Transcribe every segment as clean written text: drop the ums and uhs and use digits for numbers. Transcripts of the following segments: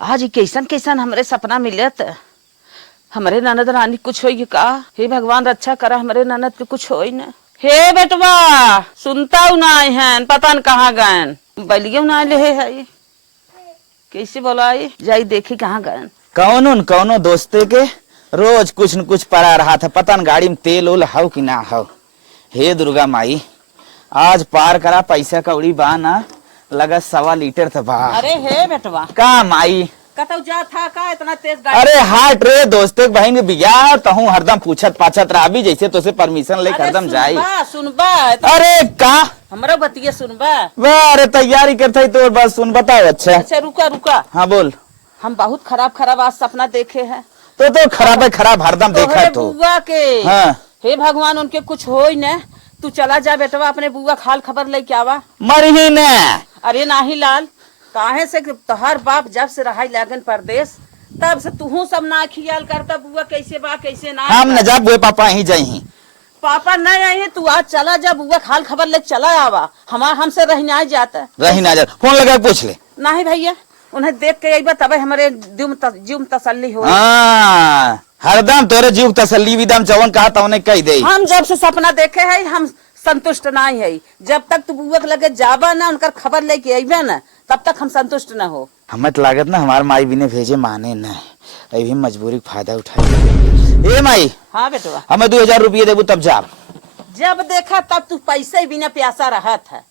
आज कैसन कैसन हमरे सपना मिलत। हमारे ननद रानी कुछ होई का? हे भगवान रक्षा करा हमारे ननद पे कुछ होई न। हे बेटवा सुनता ना है, पता न कहाँ गए, बलियो ना ले है, कैसे बोलाई जाई देखी कहाँ गए। कौनो दोस्ते के रोज कुछ न कुछ पड़ा रहा था, पता न गाड़ी में तेल ओल हो कि ना हो। हे दुर्गा माई आज पार करा, पैसा कौड़ी बा ना, लगा 1.25 लीटर था बा। अरे हे बेटवा का माई कतौ जा था का इतना तेज गाड़ी? अरे हाट रे दोस्ते के बहन बिया तहू हरदम पूछत पाछत रही जैसे तुझसे परमिशन लेके हरदम जाई। सुनबा अरे का हमरा बतिया सुनबा। अरे तैयारी करते तो बस सुन बताओ। अच्छा रुका हाँ बोल। हम बहुत खराब आज सपना देखे हैं। तो खराब है, खराब हरदम देखा है तो बुआ के। हाँ। हे भगवान उनके कुछ हो ही न। तू चला जा बेटवा अपने बुआ खाल खबर लेके आवा। मर ही न। अरे नाही लाल काहे से तोहर बाप जब से रहा लगन परदेश तब से तू सब ना ख्याल करता बुआ कैसे बा कैसे ना। हम न जब पापा ही जाई। पापा नहीं आई है, तू आज चला जा बुआ खाल खबर ले चला आवा। हमसे रहना आ जाता रही ना जा, फोन लगा पूछ ले। नहीं भैया उन्हें देख के आई तब हमारे जीव तसल्ली हो। हरदम तोरे जीव तसल्ली विदम जवन कहा तवने कह दे। हम जब से सपना देखे है हम संतुष्ट नहीं है। जब तक तू बुआ के लगे जाबा ना उनकर खबर लेके आईबे ना तब तक हम संतुष्ट न हो। हमें तो लागत ना हमार माई बिने भेजे माने न, अभी मजबूरी का फायदा उठाए। ए माई हाँ बेटवा हमें 2000 रुपये देबू तब जा। जब देखा तब तू पैसे बिना प्यासा रहा था।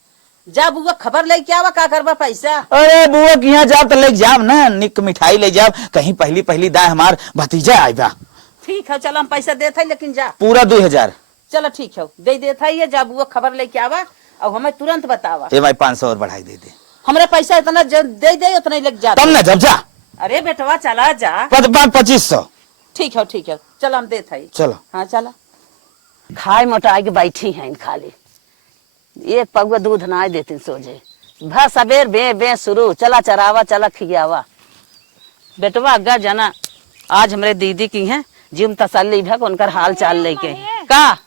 जब बुआ खबर लेके आवा का करबा पैसा? अरे बुआ के यहाँ जाब तो ले जाब ना, निक मिठाई ले जाब, कहीं पहली दाय हमार भतीजा आएगा। ठीक है चलो हम पैसा देते लेकिन जा पूरा 2000। चलो ठीक है दे देता है। जब बुआ खबर लेके आवा और हमें तुरंत बतावा। ए भाई 500 और बढ़ाई दे दे। हमारे पैसा इतना दे उतना ही लग जाता तब ना जब जा। अरे बेटवा चला जा। 2500। ठीक है चलो हम देते हैं। चलो हाँ चला। खाए मोटाई के बैठी हैं खाली, एक पगुआ दूध ना देती सोझे भा सबेर बे शुरू। चला चरावा चला खियावा। बेटवा अग्गा जाना आज हमारे दीदी की है जिम तसल्ली भग उनकर हाल चाल लेके का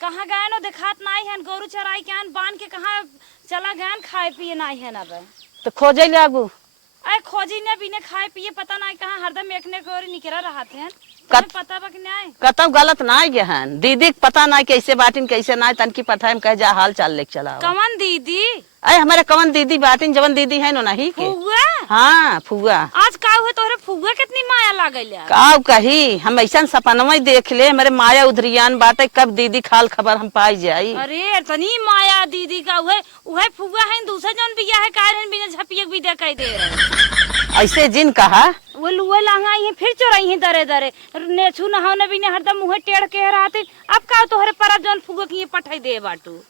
कहाँ गए नो दिखात नहीं है। गोरू चराई के बांध के कहाँ चला गए खाए पिए नहीं है ना तो खोजे लागू। अरे खोजी ने बिने खाए पिए पता नहीं कहाँ हरदम एक ने गोरी निकरा रहते हैं। पता बक नहीं कतौ गलत ना गए हैं। दीदी पता ना कैसे बाटिन कैसे ना तन की पता है कह जा हाल चाल लेके चला। कवन दीदी? अरे हमारे कवन दीदी बाटिन जवन दीदी है नो नहीं के। फुआ? हाँ फुआ। आज का हुए तोहरे फुआ कितनी माया लागल है। का कही हम ऐसा सपनवा देख ले हमारे माया उधरियान बाटे कब दीदी खाल खबर हम पाई जाई। अरे तनी माया दीदी का उहे फुआ है दूसरे जन बिया है कार है बिना झपियक भी दे कह दे रहे। ऐसे जिन कहा वो लुए लांगाई है फिर चोराई है दरे दरे नेछू नहाओ न बिने हरदम मुंह टेढ़ के रहते। अब का तोहरे पर जन फुआ की पठाई दे बाटू।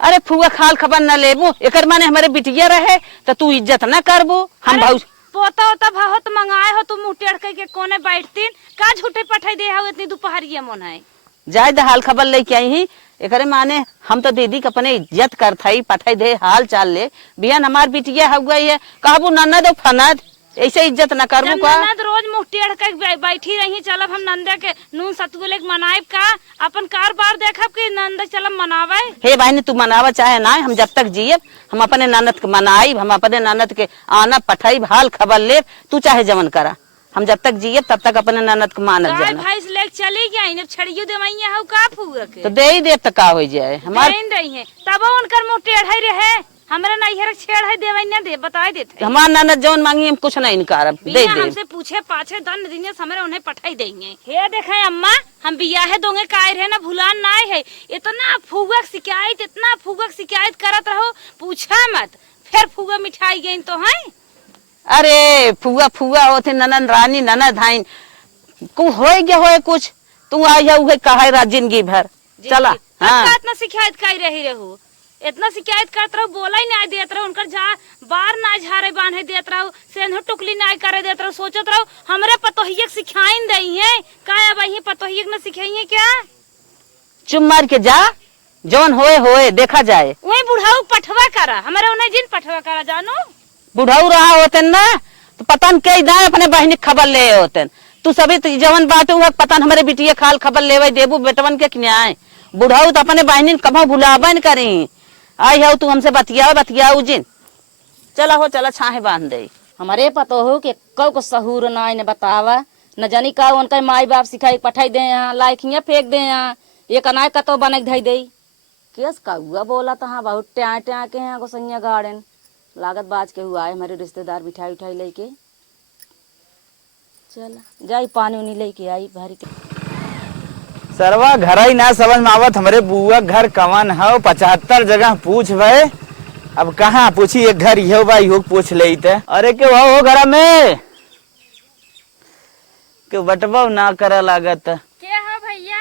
अरे फुआ खाल खबर न लेबो एकर माने हमारे बिटिया रहे तो तू इज्जत न करबो। हम भाऊ पोता होता भाव तो मंगाए हो तुम मुंह टेढ़ के कोने बैठतीन का झूठे पठाई दे हो इतनी दोपहरिया मन है। जाए हाल खबर लेके आई ही एकरे माने हम तो दीदी के अपने इज्जत करथई पठाई दे हाल चाल ले। बिहान हमार बिटिया हो गई है कहबू ननद और फनद ऐसे इज्जत न करबू का। ननद रोज मुंह टेढ़ के बैठी रही चलब हम नंदे के नून सतुए लेके मनाएब का अपन कार बार देखब कि नंद चलब मनावे। हे बहन तू मनावा चाहे ना हम जब तक जियब हम अपने ननद के मनाई हम अपने ननद के आना पठाई हाल खबर ले। तू चाहे जमन करा हम जब तक जियब तब तक अपने ननद के मानब जाना। भाई लेके चली गई ने छड़ियो देवैया हो का फुआ के तो दे ही देव तक का हो जाए हमार रही है तब उनकर मुंह टेढ़ रहे। हमरा नहीं छेड़ है देवैया दे बता देते हमार ननद जौन मांगी हम कुछ नहीं इनकार दे दे। हमसे पूछे पाछे दंड दिने समय उन्हें पठाई देंगे। हे देखे अम्मा हम बियाहे दोगे काय रहे ना भुलान ना है। इतना फुआ शिकायत इतना फुआ शिकायत करत रहो पूछा मत। फिर फुआ मिठाई गई तो है। अरे फुआ फुआ होते ननन रानी ननद हाइन को होए कुछ तू आई है कहे रा जिंदगी भर चला। हाँ इतना शिकायत कर रही रहू इतना शिकायत करत रहो बोला ही नहीं देत रहो उनकर जा बार ना झारे बांधे देत रहो सेंधो टुकली ना करे देत रहो सोचत रहो हमरे पतोहियक सिखाइन दई है का अब ही पतोहियक न सिखाई है क्या। चुम मार के जा जौन होए देखा जाए। वही बुढ़ाऊ पठवा करा हमारे उन्हें जिन पठवा करा जानो बुढ़ाऊ रहा होते ना तो पतन के दाए अपने बहनी खबर ले होते। तू सभी जवन बाटू पतन हमारे बिटिया खाल खबर लेवे देबू बेटवन के न्याय। बुढ़ाऊ तो अपने बहनी कभो भुलाबन करी। आई हो तू हमसे बतियाओ जिन चला हो चला छाहे बांध दे। हमारे पतो हो कि कौ को सहूर ना ने बतावा न जानी का उनका माई बाप सिखाई पठाई दे यहाँ लाइकियाँ फेंक दे यहाँ एक अनाय कतो बने धई दे केस कौआ बोला था हाँ बहुत ट्या ट्या के यहाँ गोसैया गार्डन लागत बाज के हुआ है हमारे रिश्तेदार मिठाई उठाई लेके चल जाई पानी उनी लेके आई भारी के सरवा घर ही ना समझ में आवत हमरे बुआ घर कवन हो 75 जगह पूछ भे अब कहाँ पूछी एक घर यो बा यो पूछ ले अरे के हो घर में के बटवा ना करे लागत क्या है भैया?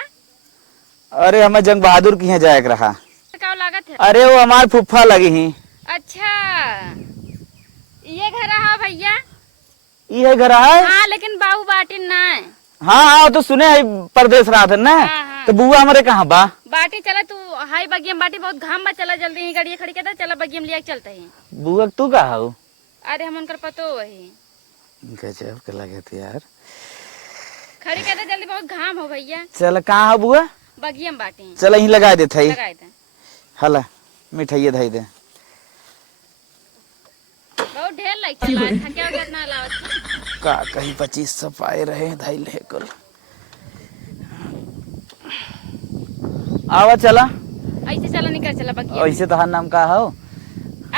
अरे हमें जंग बहादुर की यहाँ जाए रहा क्या लागत है? अरे वो हमार फुफ्फा लगी ही अच्छा ये घर है भैया? ये घर है हाँ लेकिन बाबू बाटी ना है। हाँ हाँ तो सुने है परदेश रहा था ना हाँ। तो बुआ हमारे कहाँ बा बाटी चला तू हाई बगियम बाटी बहुत घाम में चला जल्दी ही गाड़ी खड़ी के चला बगियम लिया चलते हैं। बुआ तू कहा हो अरे हम उनकर पतो वही गजब के लगे थे यार खड़ी कहते जल्दी बहुत घाम हो भैया। चल कहाँ हो बुआ बगियम बाटी चल यहीं लगा दे थई लगाए थे हला मिठाई धई दे बहुत ढेर लग चला थकिया हो ना लावत का कहीं 2500 पाए रहे धाई ले कर आवा चला ऐसे चला निकल चला बगियम। वैसे तो नाम का हो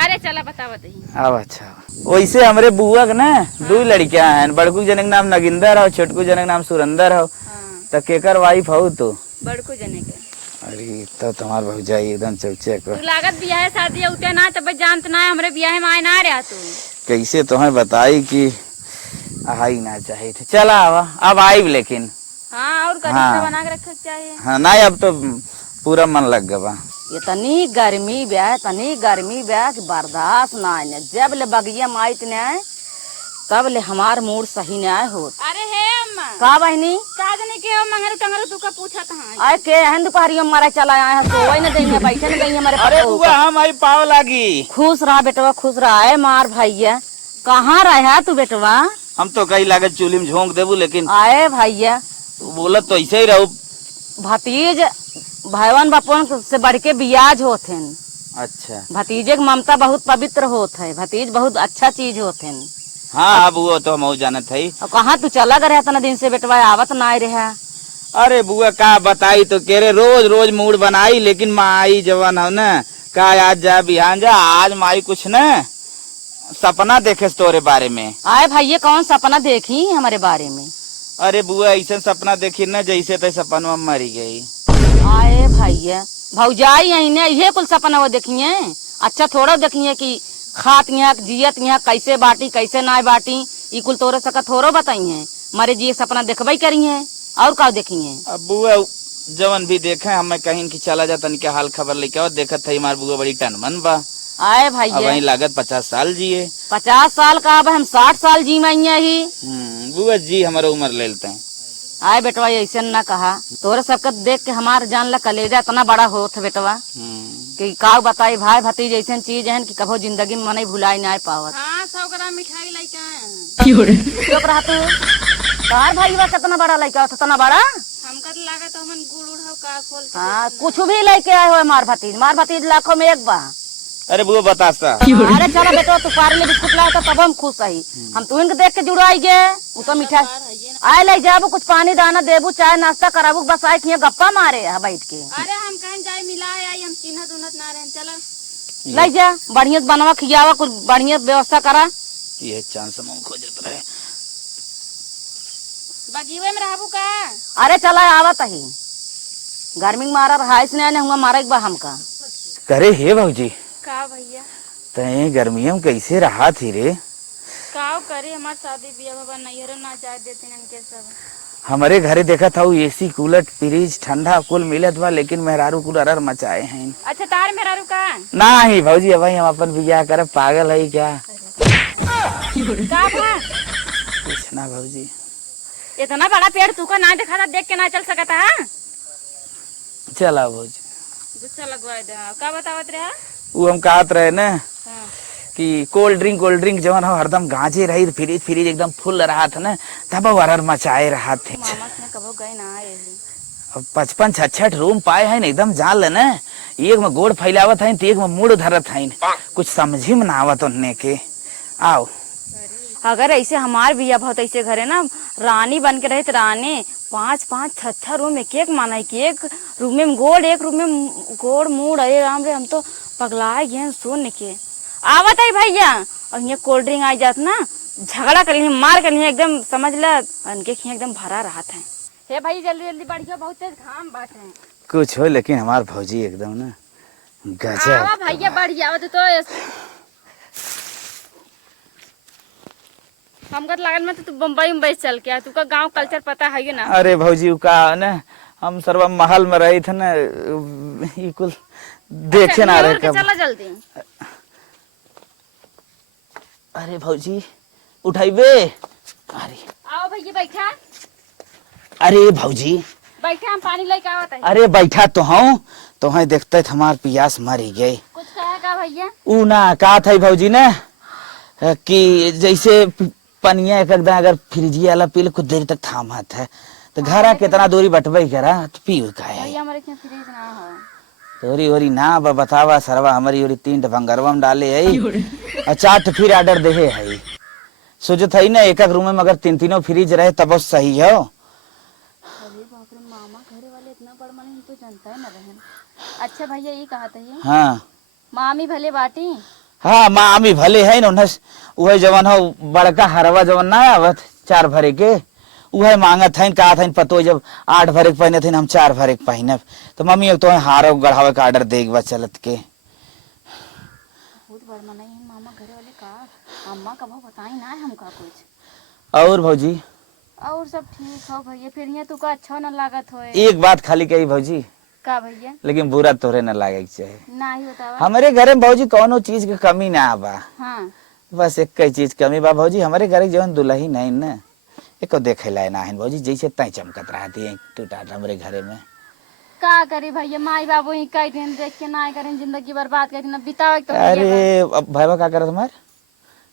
अरे चला बतावत ही आवा अच्छा वैसे हमरे बुआ के ना दो लड़कियां हैं बड़कू जने के नाम नगिंदर हो छोटकू जने के नाम सुरेंदर हो हाँ तो केकर वाइफ हो तू बड़को जने के अरे तो तुम्हार भौजाई एकदम चौचे को तू लागत बियाह शादी उते ना तब जानत ना हमरे बियाह में आए ना रहा तू कैसे तुम्हें बताई कि आई ना चाहिए थे चला आवा अब आई लेकिन हाँ और करीब हाँ। से बना के रखे चाहिए। हाँ नहीं अब तो पूरा मन लग गया इतनी गर्मी ब्याह कि बर्दाश्त ना आने जब ले बगिया माइत ने आए तब ले हमार मूड सही ने आए होत अरे हे अम्मा का बहनी का जाने के हो मंगरू टंगरू तू का पूछा था आए के हन दोपहरियों मारा चला आए हैं सोई न गई है बैठे न गई है हमारे अरे पतो बुआ हम आई पाव लागी खुश रहा बेटवा खुश रहा है मार भैया कहाँ रहा तू बेटवा हम तो कई लागत चूल्ही में झोंक देबू लेकिन आए भैया बोलत तो ऐसे ही रहो भतीज भाईवन बापन से बढ़ के बियाज होते हैं अच्छा भतीजे की ममता बहुत पवित्र होत है भतीज बहुत अच्छा चीज होते हैं हाँ अब वो तो हम जानत है और कहाँ तू चला गया तना दिन से बेटवा आवत ना आए रहा अरे बुआ का बताई तो कह रहे रोज रोज मूड बनाई लेकिन माई जवान हो न का आज जा बिहान जा आज माई कुछ न सपना देखे तोरे बारे में आए भैया कौन सपना देखी हमारे बारे में अरे बुआ ऐसा सपना देखी न जैसे तै सपना में मरी गई आए भैया भौजाई यही ने ये कुल सपना वो देखिए अच्छा थोड़ा देखिए कि खात यहाँ जियत यहाँ कैसे बाटी कैसे ना बाटी ई कुल तोरे सका थोड़ो बताइए मारे जी सपना देखबई करिए और का देखिए अब बुआ जवन भी देखे हमें कहीं की चला जाता क्या हाल खबर लेके और देखत थी हमार बुआ बड़ी टनमन बा आए अब भैया वही लागत 50 साल जिए 50 साल का अब हम 60 साल जी मैया ही बुआ जी हमारा उम्र ले लेते हैं आए बेटवा ऐसे न कहा तोरे सबका देख के हमार जान ला कलेजा इतना बड़ा होत बेटवा कि का बताई भाई भतीज ऐसा चीज है कि कभो जिंदगी में मने भुलाई ना पावत हाँ 100 ग्राम मिठाई लेके चुप रहा तू तार भाई बा कितना बड़ा लड़का कितना बड़ा हमका तो लगा तो हमन गुड़ उड़ाव का खोल के हाँ कुछ भी लेके आए हो मार भतीज लाखों में एक बा अरे बुआ बतासा अरे चला बेटा तू पार ले बिस्कुट लाया तो तब हम खुश रही हम तू इनके देख के जुड़ाई गे वो तो मिठाई आए ले जाबू कुछ पानी दाना देबू चाय नाश्ता कराबू बस आए कि गप्पा मारे है बैठ के अरे हम कहीं जाए मिला है आई हम चिन्हत उन्हत ना रहे चला ले जा बढ़िया से बनवा खियावा कुछ बढ़िया व्यवस्था करा ये चांस हम खोजत रहे बगीवे में रहबू का अरे चला आवत ही गर्मी में मारा रहा ने हुआ मारा एक बा हमका करे हे भाजी का भैया तय गर्मियों में कैसे रहा थी रे काव करे हमार शादी बियाह बाबा नैहर ना जाए देते इनके सब हमारे घरे देखा था एसी कूलर फ्रिज ठंडा कुल मिलत बा लेकिन मेहरारू कुल अरर मचाए हैं अच्छा तार मेहरारू का ना ही भाजी अब हम अपन बियाह कर पागल है क्या का बा कुछ ना भाजी इतना बड़ा पेड़ तू का ना देखा था देख के ना चल सकता है चला भाजी गुस्सा लगवा दे का बतावत रहा वो हम कहत रहे न हाँ। कि कोल्ड ड्रिंक जवन हो हरदम गांजे रही फ्रिज एकदम फुल रहा था न तब वो अरर मचाए रहा थे मामा से कबो गए ना आए 55-66 रूम पाए हैं एकदम जान ले न एक में गोड़ फैलावत है एक में मुड़ धरत है कुछ समझी में ना आवत उन्ने के आओ अगर ऐसे हमार बिया बहुत ऐसे घरे ना रानी बन के रहे रानी 5-5 6 रूम एक माना कि एक रूम में गोड़ एक रूम में गोड़ मूड अरे राम रे हम तो पगलाए गए सुन के आवत है भैया और यहाँ कोल्ड ड्रिंक आ जात ना झगड़ा कर ली मार कर ली एकदम समझ ला उनके खिया एकदम भरा रहत है। हे भाई जल्दी जल्दी बढ़िया बहुत तेज घाम बाटे कुछ हो लेकिन हमार भौजी एकदम ना गजब। आवा भैया बढ़िया आवत तो हमको लागल में तो तू बम्बई में चल के तुका गांव कल्चर पता है ना। अरे भौजी उ का ना हम सर्व महल में रही थे ना ई कुल देखे ना रहे कब। चला जल्दी। अरे भौजी उठाइबे। अरे आओ भैया बैठा। अरे भौजी बैठा हम पानी लेके आवत है। अरे बैठा तो हूँ तो है देखते हमार पियास मरी गई। कुछ कहा का भैया? ऊ ना कहा था भौजी ने कि जैसे पनिया एक एकदम अगर फ्रिजिया वाला पी ले कुछ देर तक थामत है तो घरा कितना दूरी बटबई करा तो पी का है भैया हमारे यहाँ फ्रिज ना हो। तोरी ओरी ना बतावा सरवा हमारी ओरी 3 भंगरवा में डाले है और 4 फिर ऑर्डर दे है सोचत है ना एक रूम में अगर 3 फ्रिज रहे तब सही है। अरे बाप रे मामा घरे वाले इतना बड़ मन तो जनता है ना रहन। अच्छा भैया ये कहा था ये हाँ मामी भले बाटी। हाँ मामी भले है ना उहे जवन हो बड़का हरवा जवन ना आवत 4 भरे के उहे मांगत है कहा था पतो जब 8 भरे के पहने थे हम 4 भरे के पहने तो मम्मी तो हारो गढ़ावे का ऑर्डर देख बा चलत के बहुत बड़ मन है मामा घरे वाले का अम्मा का बताई ना है हमका कुछ। और भौजी और सब ठीक हो भैया फिर यहाँ तू का अच्छा न लागत होए। एक बात खाली कही भौजी का भैया? लेकिन बुरा तोरे न लागे के चाहिए ना ही बतावा। हमारे घरे में भौजी कोनो चीज के कमी ना बा। हाँ बस एक कई चीज कमी बा भौजी हमारे घरे जवन दुल्ही नहीं न एको देखे लाए ना है भौजी जैसे तय चमकत रहती है टूटा हमारे घरे में। का करी भैया माई बाबू ही कई दिन देख के ना करें जिंदगी बर्बाद कर दिन बितावे तो। अरे अब भाईबा का करत हमार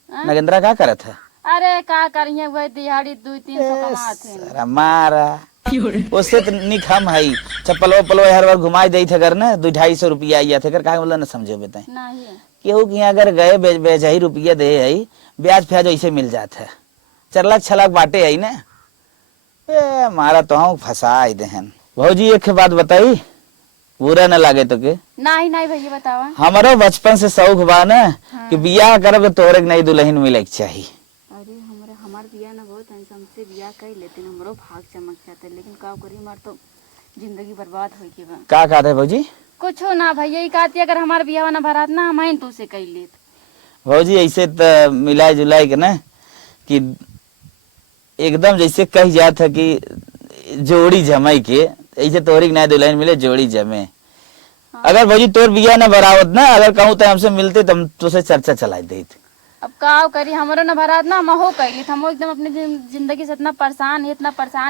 नगेंद्रा का करत है? अरे का करिए वही दिहाड़ी 200-300 कमात है मारा उससे तो निक हम है चप्पलो पलो हर बार घुमाई दे थे अगर ना 200-250 रुपया आई थे कर बोला ना समझो बताए नहीं केहू कि अगर गए बेजही रुपया दे है ब्याज फ्याज ऐसे मिल जाता है 4 लाख 6 लाख बाटे है ना ए मारा तो हम फंसा देहन। भौजी एक बात बताई बुरा न लागे तो के? नहीं नहीं भैया बतावा। हमारो बचपन से शौक बा ना कि बियाह करब तो तोरे नई दुल्हन मिले के चाहिए। अरे हमार बियाह ना बहुत हमसे बियाह कर लेते हमरो भाग चमक जाते लेकिन का करी हमार तो जिंदगी बर्बाद हो के बा। का कहते है भौजी? कुछ हो ना भैया कहती अगर हमार बियाह ना भरात ना हम तो से कर लेत। भौजी ऐसे तो मिलाए जुलाए के ना कि एकदम जैसे कही जात है कि जोड़ी जमाई के ऐसे तोरी नया दुल्हन मिले जोड़ी जमे। हाँ। अगर भौजी तोर बियाह न बरावत ना अगर कहूँ तो हमसे मिलते तो हम तुझसे चर्चा चला देते। अब का करी हमारो न भरात ना हम हो कैली हम एकदम अपनी जिंदगी से इतना परेशान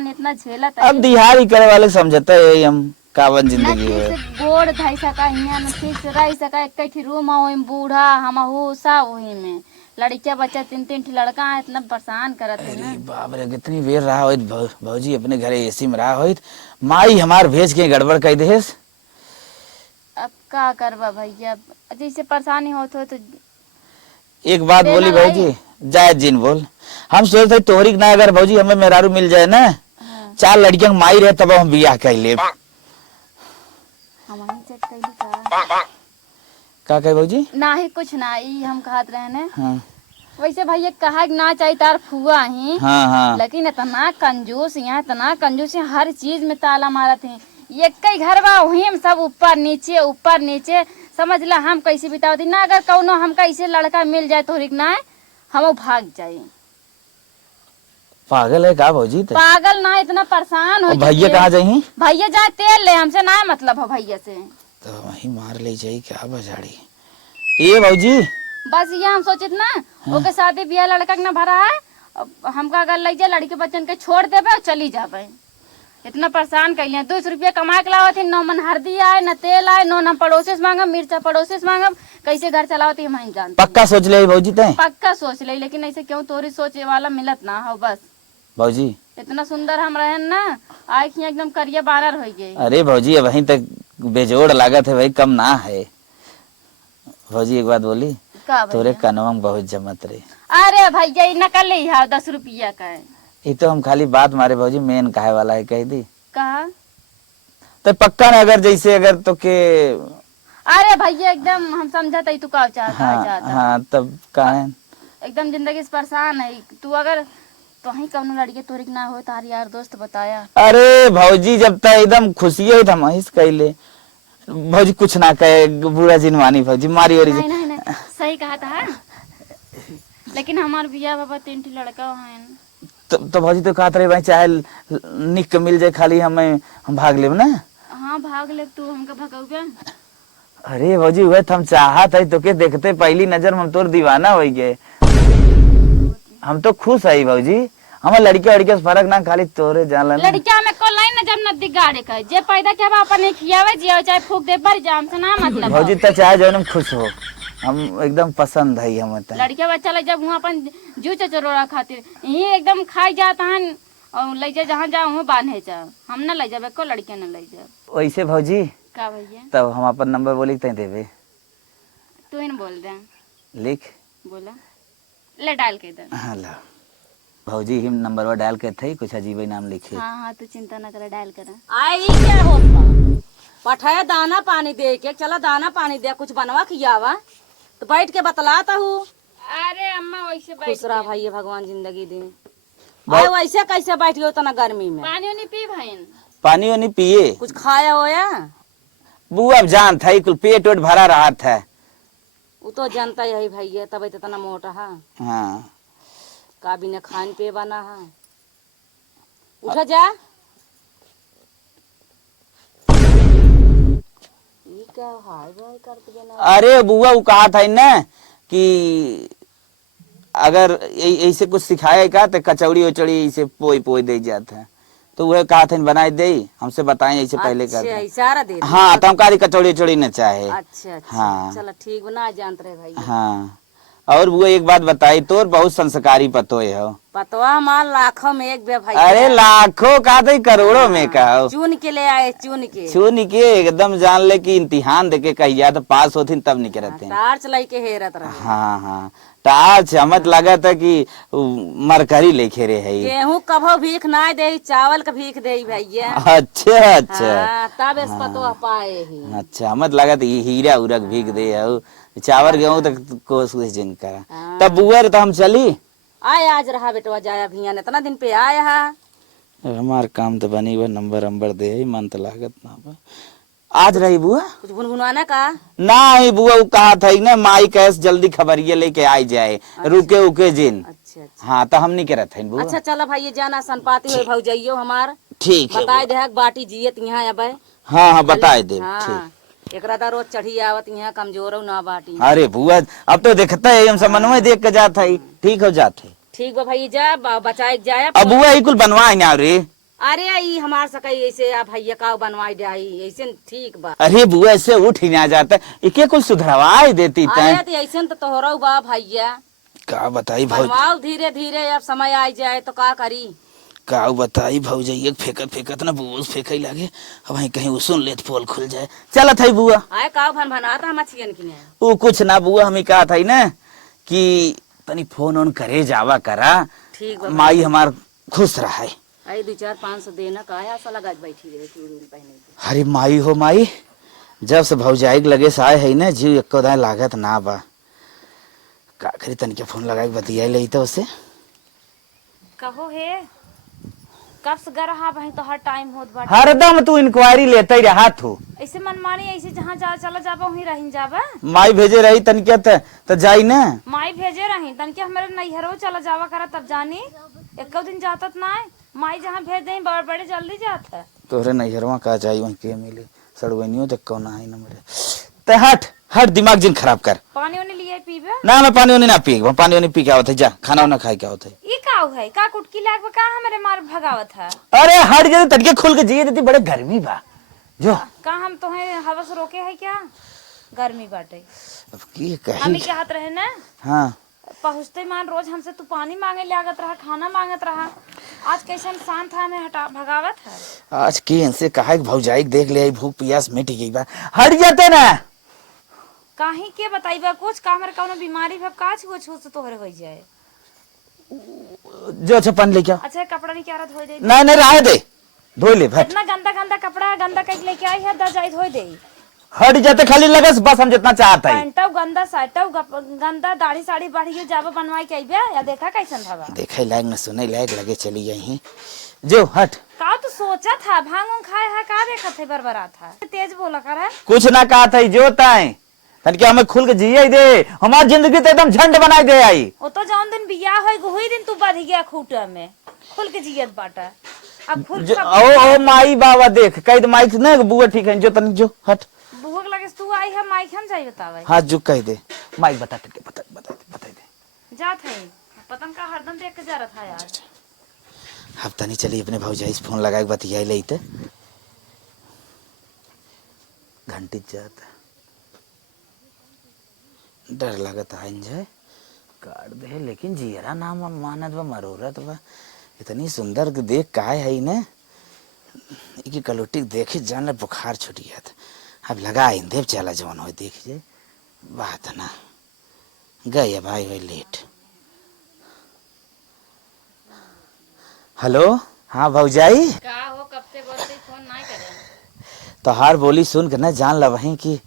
इतना झेलत है। अब दिहाड़ी करे वाले समझता है हम कावन जिंदगी है गोड़ धाई सका हिया न ठीक से रह सका एक रूम ओहि बूढ़ा हम हो सा वही में लड़किया बच्चा 3-3 लड़का है इतना परेशान करत है ना। बाप रे कितनी बेर रहा होइत भौजी अपने घरे एसी में रहा होइत माई हमार भेज के गड़बड़ कर देस। अब का करबा भैया जैसे परेशानी होत हो तो एक बात बोली भौजी जायज जिन बोल हम सोचते तोहरी ना अगर भौजी हमें मेहरारू मिल जाए ना 4 लड़कियां माई रहे तब हम बियाह कर ले। का कहे भौजी? ना ही कुछ ना ही हम कहत रहे ने। हाँ। वैसे भैया कहा ना चाहिए तार फुआ ही। हाँ हाँ। लेकिन इतना कंजूस यहाँ इतना कंजूस हर चीज में ताला मारत है एक ही घर बा वही हम सब ऊपर नीचे समझ ला हम कैसे बितावती ना अगर कौनो हम कैसे लड़का मिल जाए तो ना हम भाग जाए। पागल है का भौजी? पागल ना इतना परेशान हो भैया कहाँ जाई? भैया जाए तेल ले हमसे ना मतलब हो भैया से तो वही मार ले जाई क्या बजाड़ी ये भौजी बस ये हम सोचित ना। हाँ। ओके शादी बियाह लड़का के ना भरा है हमका अगर ले जाए लड़के बच्चन के छोड़ देवे और चली जावे इतना परेशान कर लिया 200 रुपया कमा के लावत है न मन हल्दी आए न तेल आए न हम पड़ोसी से मांगब मिर्चा पड़ोसी से मांगब कैसे घर चलावत है हम जानते। पक्का सोच ले भौजी ते? पक्का सोच ले लेकिन ऐसे क्यों तोरी सोचे वाला मिलत ना हो बस भौजी इतना सुंदर हम रहे ना आँख एकदम करिया बारर हो गई। अरे भौजी वहीं तक बेजोड़ लागत है भाई कम ना है। भौजी एक बात बोली का तोरे भैया? कनवा में बहुत जमत रे। अरे भैया ई नकल ले हा 10 रुपया का है। ये तो हम खाली बात मारे भौजी मेन काहे वाला है कह दी कहा? तो पक्का न अगर जैसे अगर तो के अरे भैया एकदम हम समझत है तू का चाहता है हाँ चाहता हाँ तब काहे एकदम जिंदगी से परेशान है तू। अगर तो ही कौनो लड़के तोरी के ना हो तार यार दोस्त बताया। अरे भौजी जब तक एकदम खुशी है तो हम हिस कैले भौजी कुछ ना कहे बुरा जिनवानी भौजी मारी और नहीं नहीं नहीं सही कहा था। लेकिन हमार भैया बाबा 3 लड़का हैं। तो भौजी तो कहत रहे भाई चाहे निक के मिल जाए खाली हम भाग लेब ना। हाँ भाग ले तू हमका भगाओगे। अरे भौजी वह हम चाहत है तो के देखते पहली नजर में हम तोर दीवाना हो गए। हम तो खुश है भौजी हमार लड़के लड़के से फर्क ना खाली तोरे जाला ना। लड़का में को लाइन नजर न दिगाड़े का जे पैदा के अपन खियावे जियो चाहे फूक दे पर जाम से ना मतलब। भौजी तो चाहे जो हम खुश हो हम एकदम पसंद है हम लड़के बच्चा ले जब वहाँ अपन जू चचरोड़ा खातिर यही एकदम खाई जाता है और ले जा जहाँ जाओ वहाँ बांधे जा। हम न ले जाबे को लड़के न ले जा। वैसे भौजी का भैया? तब हम अपन नंबर बोली तय देवे। तू इन बोल दे। लिख बोला ले डाल के दे। हाँ ला भौजी हम नंबर वो डाल के थे कुछ अजीब ही नाम लिखे। हाँ हाँ तू चिंता न कर डाल कर। आई क्या होता पठाए दाना पानी दे के चला दाना पानी दे कुछ बनवा खियावा तो बैठ के बतलाता हूँ। अरे अम्मा वैसे खुश रहा भाई भगवान जिंदगी दे। भाई वैसे कैसे बैठी हो तना गर्मी में? पानी उनी पी भाईन। पानी वानी पिए कुछ खाया हो या? बुआ अब जान था कुल पेट वेट भरा रहा था। वो तो जानता ही भैया तब इतना मोटा है। हाँ का बिना खान पे बना है। उठा जा। ये क्या हाय भाई करते बिना। अरे बुआ वो कहा था ना कि अगर ऐसे कुछ सिखाए का तो कचौड़ी वचौड़ी ऐसे पोई पोई दे जाता है तो वह कहा था बनाए दे हमसे बताएं ऐसे पहले कर अच्छा इशारा दे। हाँ तो हम कहा कचौड़ी वचौड़ी न चाहे। अच्छा अच्छा हाँ। चलो ठीक बना जानते रहे भाई। हाँ और वो एक बात बताई तोर बहुत संस्कारी पतो है हो। पतवा माल लाखों में एक बे भाई। अरे लाखों का तो करोड़ों में का हो। चुन के ले आए चुन के। चुन के एकदम जान ले कि इम्तिहान दे के कही जाए तो पास होती तब नहीं करते हैं। टार्च लाई के हेरत रहे। हाँ हाँ टार्च हमत लगा था कि मरकरी लेके रे है। गेहूं कभो भीख ना दे चावल का भीख दे भैया। अच्छा अच्छा हाँ, तब इस पतवा पाए ही। अच्छा हमत लगा था हीरा उरक भीग दे हो चावल गेहूं तक कोशिश जिन करा। हाँ। तब बुआ तो हम चली आए आज रहा बेटवा जाया भैया ने इतना दिन पे आया है। हमार काम तो बनी हुआ नंबर नंबर दे मन तो लागत ना बा। आज रही बुआ कुछ गुनगुनाना का? नहीं बुआ वो कहा था ना माई कैस जल्दी खबरिये लेके आई जाए। रुके उके जिन। अच्छा अच्छा हाँ तो हम नहीं करत है बुआ। अच्छा चलो भाई जाना सनपाती हो भौजाइयो हमार ठीक है बताए दे बाटी जियत यहाँ अब। हाँ हाँ बताए दे ठीक। हाँ एकरा दा रोज चढ़ी आवत यहाँ कमजोर हो ना बाटी। अरे बुआ अब तो देखता है हम समन्वय देख के जाता है ठीक हो जाते। ठीक बा भाई जा बचाए जाए। अब बुआ ही कुल बनवाए ना रे। अरे ई हमार सकाई ऐसे आप भैया का बनवाई जाई ऐसे ठीक बा। अरे बुआ ऐसे उठ ही ना जाता इके कुल सुधरवाई देती तय। अरे तो ऐसे तो तोहरा बा भैया का बताई भाई बनवाओ धीरे धीरे अब समय आ जाए तो का करी। का बताई भौजाई फेंकत फेंकत ना बुआ फेंकई लागे अब वहीं कहीं सुन ले पोल खुल जाए। चलत है बुआ आए का भन भनाता मछियन की ने। वो कुछ ना बुआ हमें कहा था ना कि तनी फोन ऑन करे जावा करा ठीक बा माई हमार खुश रहा है। आई 2-4-500 देना का है ऐसा लगा बैठी रहे चूड़ी पहने के। अरे माई हो माई जब से भौजाई के लगे से आए है ना जीव एको दाए लागत ना बा का करी तनिके फोन लगा के बतियाई लई तो उसे कहो हे कब से गरहा भाई तो हर टाइम होत बाटे। हरदम तू इंक्वायरी लेते ही रहा तू। ऐसे मनमानी ऐसे जहाँ जा चला जाबा वहीं रहिन जाबा। माई भेजे रही तनिके त जाई ना। माई भेजे रही तनके हमारे नैहरो चला जावा करा तब जानी एको दिन जातत ना माई जहाँ भेज दे बड़े जल्दी जात है। तोरे नैहरवा का जाई वहीं के मिली सड़वनियो तक कौन आई नंबर ते हट हट दिमाग जिन खराब कर। पानी उनी लिए पीबे ना मैं पानी वानी ना पी पानी वानी पी के आवत है जा खाना वाना खाए के आवत है। ई काऊ है का कुटकी लाग का हमारे मार भगावत है। अरे हट गए तड़के खुल के जिए देती बड़े गर्मी बा जो का हम तोहे हवस रोके है क्या गर्मी बाटे। अब की हम कही के हाथ रहे ना हाँ पहुँचते मान रोज हमसे तू पानी मांगे लागत रहा खाना मांगत रहा आज कैसे शांत है हमें हटा भगावत है। आज की इनसे कहा कि भौजाई देख ले भूख प्यास मिट गई बा हट जाते ना। काहे के बताइबा कुछ का हमरे कौनो बीमारी भब का छुआ छू से तोहरे हो जाए। जो अच्छा पानी लेके आओ। अच्छा कपड़ा नहीं क्या धोई दे। नहीं नहीं रहे दे, धो ले भट। इतना गंदा गंदा कपड़ा गंदा कहीं लेके आई है दा जाई धोई दे। हट जाते खाली लगस बस हम जितना चाहता है। पैंटौ गंदा शर्टौ गंदा दाढ़ी साड़ी बढ़िए जाबा बनवाई के आइबे या देखा कैसन हवा। देखे लायक न सुने लायक लगे चली यहीं जो हट। का तू सोचा था भांग खाए है का देखा थे बरबरा था तेज बोला कर कुछ ना कहा था जो ताई तन के हमें खुल के जिये दे, हमार जिंदगी तो एकदम झंड बनाई दे आई। ओ तो जौन दिन बियाह होई वही दिन तू बढ़ गया खूटा में खुल के जियत बाटा। अब खुल ओ माई बाबा देख कह दे माइक न बुआ ठीक है जो तन जो हट। बुआ लगे तू आई है माइक हम जाई बतावे। हां जो कह दे माइक बता दे जात है पतन का हरदम देख के जा रहा था यार। अब तनी चली अपने भौजाई से फोन लगा के बतियाई ले त घंटी जात डर लगत है जाए काट दे लेकिन जियरा नाम मानत बा मरोरत बा इतनी सुंदर देख काय है न इकी कलोटी देखे जान ले बुखार छुटिया था। अब लगा इंदेव चला जवन हो देख जे बात ना गए भाई भाई लेट। हेलो हाँ भौजाई का हो कब से बोलते फोन नहीं करे। तो हार बोली सुन के ना जान ला वहीं की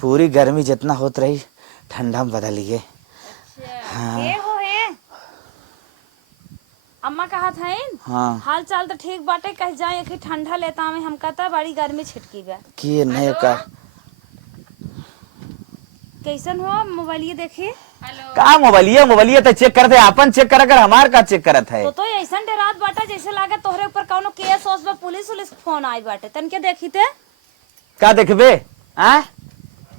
पूरी गर्मी जितना होत रही ठंडा में बदल गए। हाँ हे हो हे अम्मा कहा था हाँ हाल चाल तो ठीक बाटे कह जाए कि ठंडा लेता हमें हम कहता बड़ी गर्मी छिटकी बा कि नहीं का कैसन हो मोबाइल देखी। का मोबाइल तो चेक करते अपन चेक कर अगर हमार का चेक करत है तो ऐसा डरात बाटा जैसे लागे तोहरे ऊपर कौनो केस ओस बा पुलिस उलिस फोन आई बाटे तन के देखी थे का देखबे आ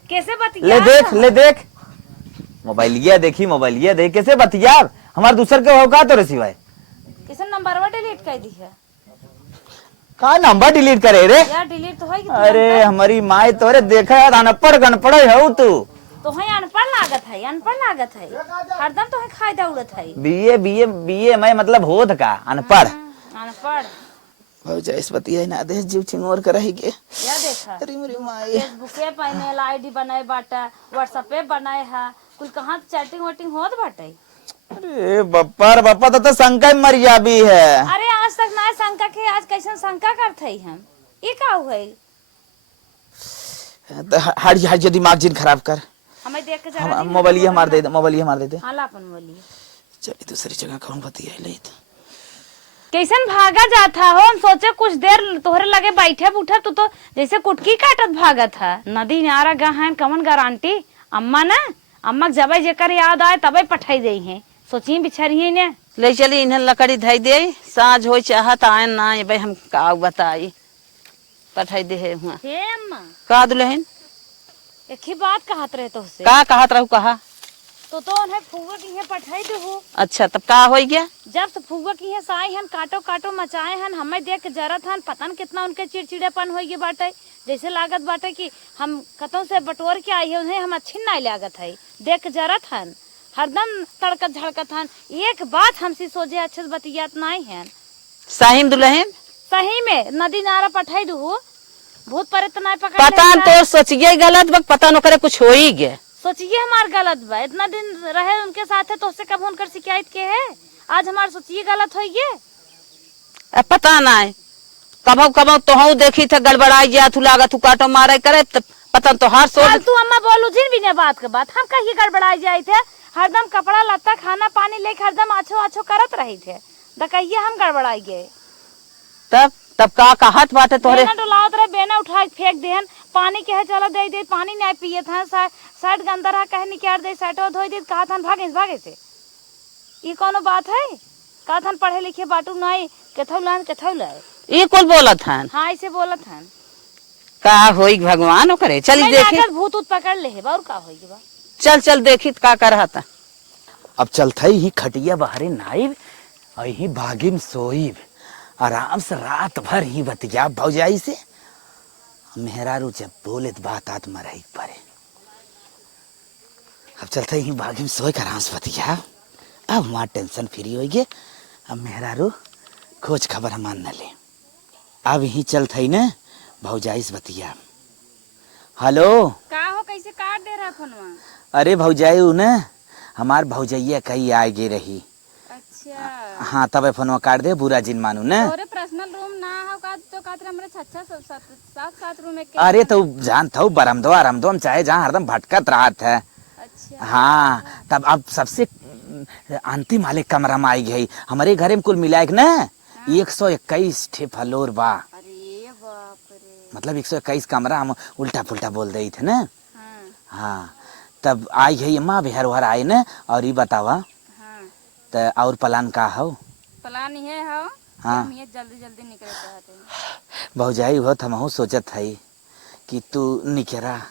कैसे बतिया ले देख मोबाइलिया देखी मोबाइलिया देख कैसे बतिया हमार दूसर के होगा तो सिवाय कैसे नंबरवा डिलीट कर दी है। का नंबर डिलीट करे रे यार डिलीट तो है कि अरे हमारी माई तोरे देखा है अनपढ़ गनपढ़ है तू तो है अनपढ़ लागत है हरदम तो है खायदा उड़त है बीए मैं मतलब होत का अनपढ़ अनपढ़ भौजाई बतिया ना दे जीव चिंगोर करही के या देखा अरे मेरी माई फेसबुक पे पहने आईडी बनाए बाटा व्हाट्सएप पे बनाए है कुल कहां चैटिंग वटिंग होत बाटे। अरे बप्पा तो शंका मरिया भी है। अरे आज तक ना शंका के आज कैसे शंका करते ही हम ये का हुए हर दिमाग जिन खराब कर हमें देख के जरा मोबाइल मार दे हां ला अपन बोलिए चलिए दूसरी जगह कौन बतिया ले तो कैसन भागा जाता हो हम सोचे कुछ देर तोहरे लगे बैठे उठे तो जैसे कुटकी काटत भागा था नदी नारा गहन कमन गारंटी अम्मा ना अम्मा जब जेकर याद आए तबे पठाई दई है सोची बिछरिए ने ले चली इन्हें लकड़ी धई दे साँझ हो चाहत आए ना भाई हम का बताई पठाई दे है हुआ हे अम्मा का दुल्हन एक ही बात कहत रहे तो से का कहत रहू कहा तो उन्हें फुगवा की है पठाई दे हो। अच्छा तब का हो गया जब से फुगवा की है साई हन काटो काटो मचाए हन हमें देख के जरत हन पतन कितना उनके चिड़चिड़ेपन हो गए बाटे जैसे लागत बाटे कि हम कतों से बटोर के आई है उन्हें हम अच्छी नहीं लागत है देख के जरत हन हरदम तड़कत झड़कत हन एक बात हमसे सोचे अच्छे से बतियात नहीं है सही दुल्हन सही में नदी नारा पठाई दू भूत प्रेत नहीं पकड़ पता तो सोचिए गलत बक पता न करे कुछ हो ही गया सोचिए हमार गलत बा इतना दिन रहे उनके साथ है तो उससे कब उनकर शिकायत के है आज हमार सोचिए गलत हो गए पता नहीं कबो तो देखी थे गड़बड़ा गया तू लागत तू काटो मारे करे पता तो हर सोच तू अम्मा बोलू जिन भी ने बात के बात हम कहीं गड़बड़ा जाए थे हरदम कपड़ा लत्ता खाना पानी लेके हरदम आछो आछो करत रही थे दकइए हम गड़बड़ाई गए तब का कहत बाटे तोरे बेना डोलावत रहे बेना उठा के फेंक देहन पानी के चला दे पानी नहीं पिए था शर्ट गंदा रहा कहे निकाल दे शर्टो धोई दे कहा था भागे से ये कोनो बात है कहा था पढ़े लिखे बाटू नहीं केथौला ये कुल बोलत हन हाँ ऐसे बोलत हन का होई भगवान करे चली देखी भूत उत पकड़ ले है और का होई बा चल देखी का करता अब चलता ही खटिया बहरे नाइब ही भागिम सोईब आराम से रात भर ही बतिया भौजाई से मेहरारू जब बोले तो बात आत्मा रही परे अब चलते ही भागिम सोई कर आराम से बतिया अब वहाँ टेंशन फ्री हो गए अब मेहरारू खोज खबर हम न ले अब ही चलते ही न भौजाई से बतिया हेलो का हो कैसे काट दे रहा फोनवा? अरे भौजाई उ न हमार भौजैया कहीं आ गई रही। अच्छा हाँ तब फोनवा काट दे, बुरा जिन मानू न। तोरे पर्सनल रूम ना हो का तो खातिर हमरे छच्छा सात सात रूम एक अरे तो जान था बरमदो आरामदो हम चाहे जहाँ हरदम भटकत रहा था। अच्छा हाँ तब अब सबसे अंतिम वाले कमरा में आई गई। हमारे घरे में कुल मिला के न 121 ठे फ्लोर बा। अरे बाप रे। मतलब 121 कमरा हम उल्टा पुल्टा बोल रही थे न। हाँ हाँ तब आई है अम्मा बिहार उहर आए न। और ये बतावा हाँ तो और प्लान का हो? प्लान ये हो हाँ। हम ये जल्दी जल्दी निकले चाहते हैं। भौजाई हो हमहू सोचत है कि तू निकरा,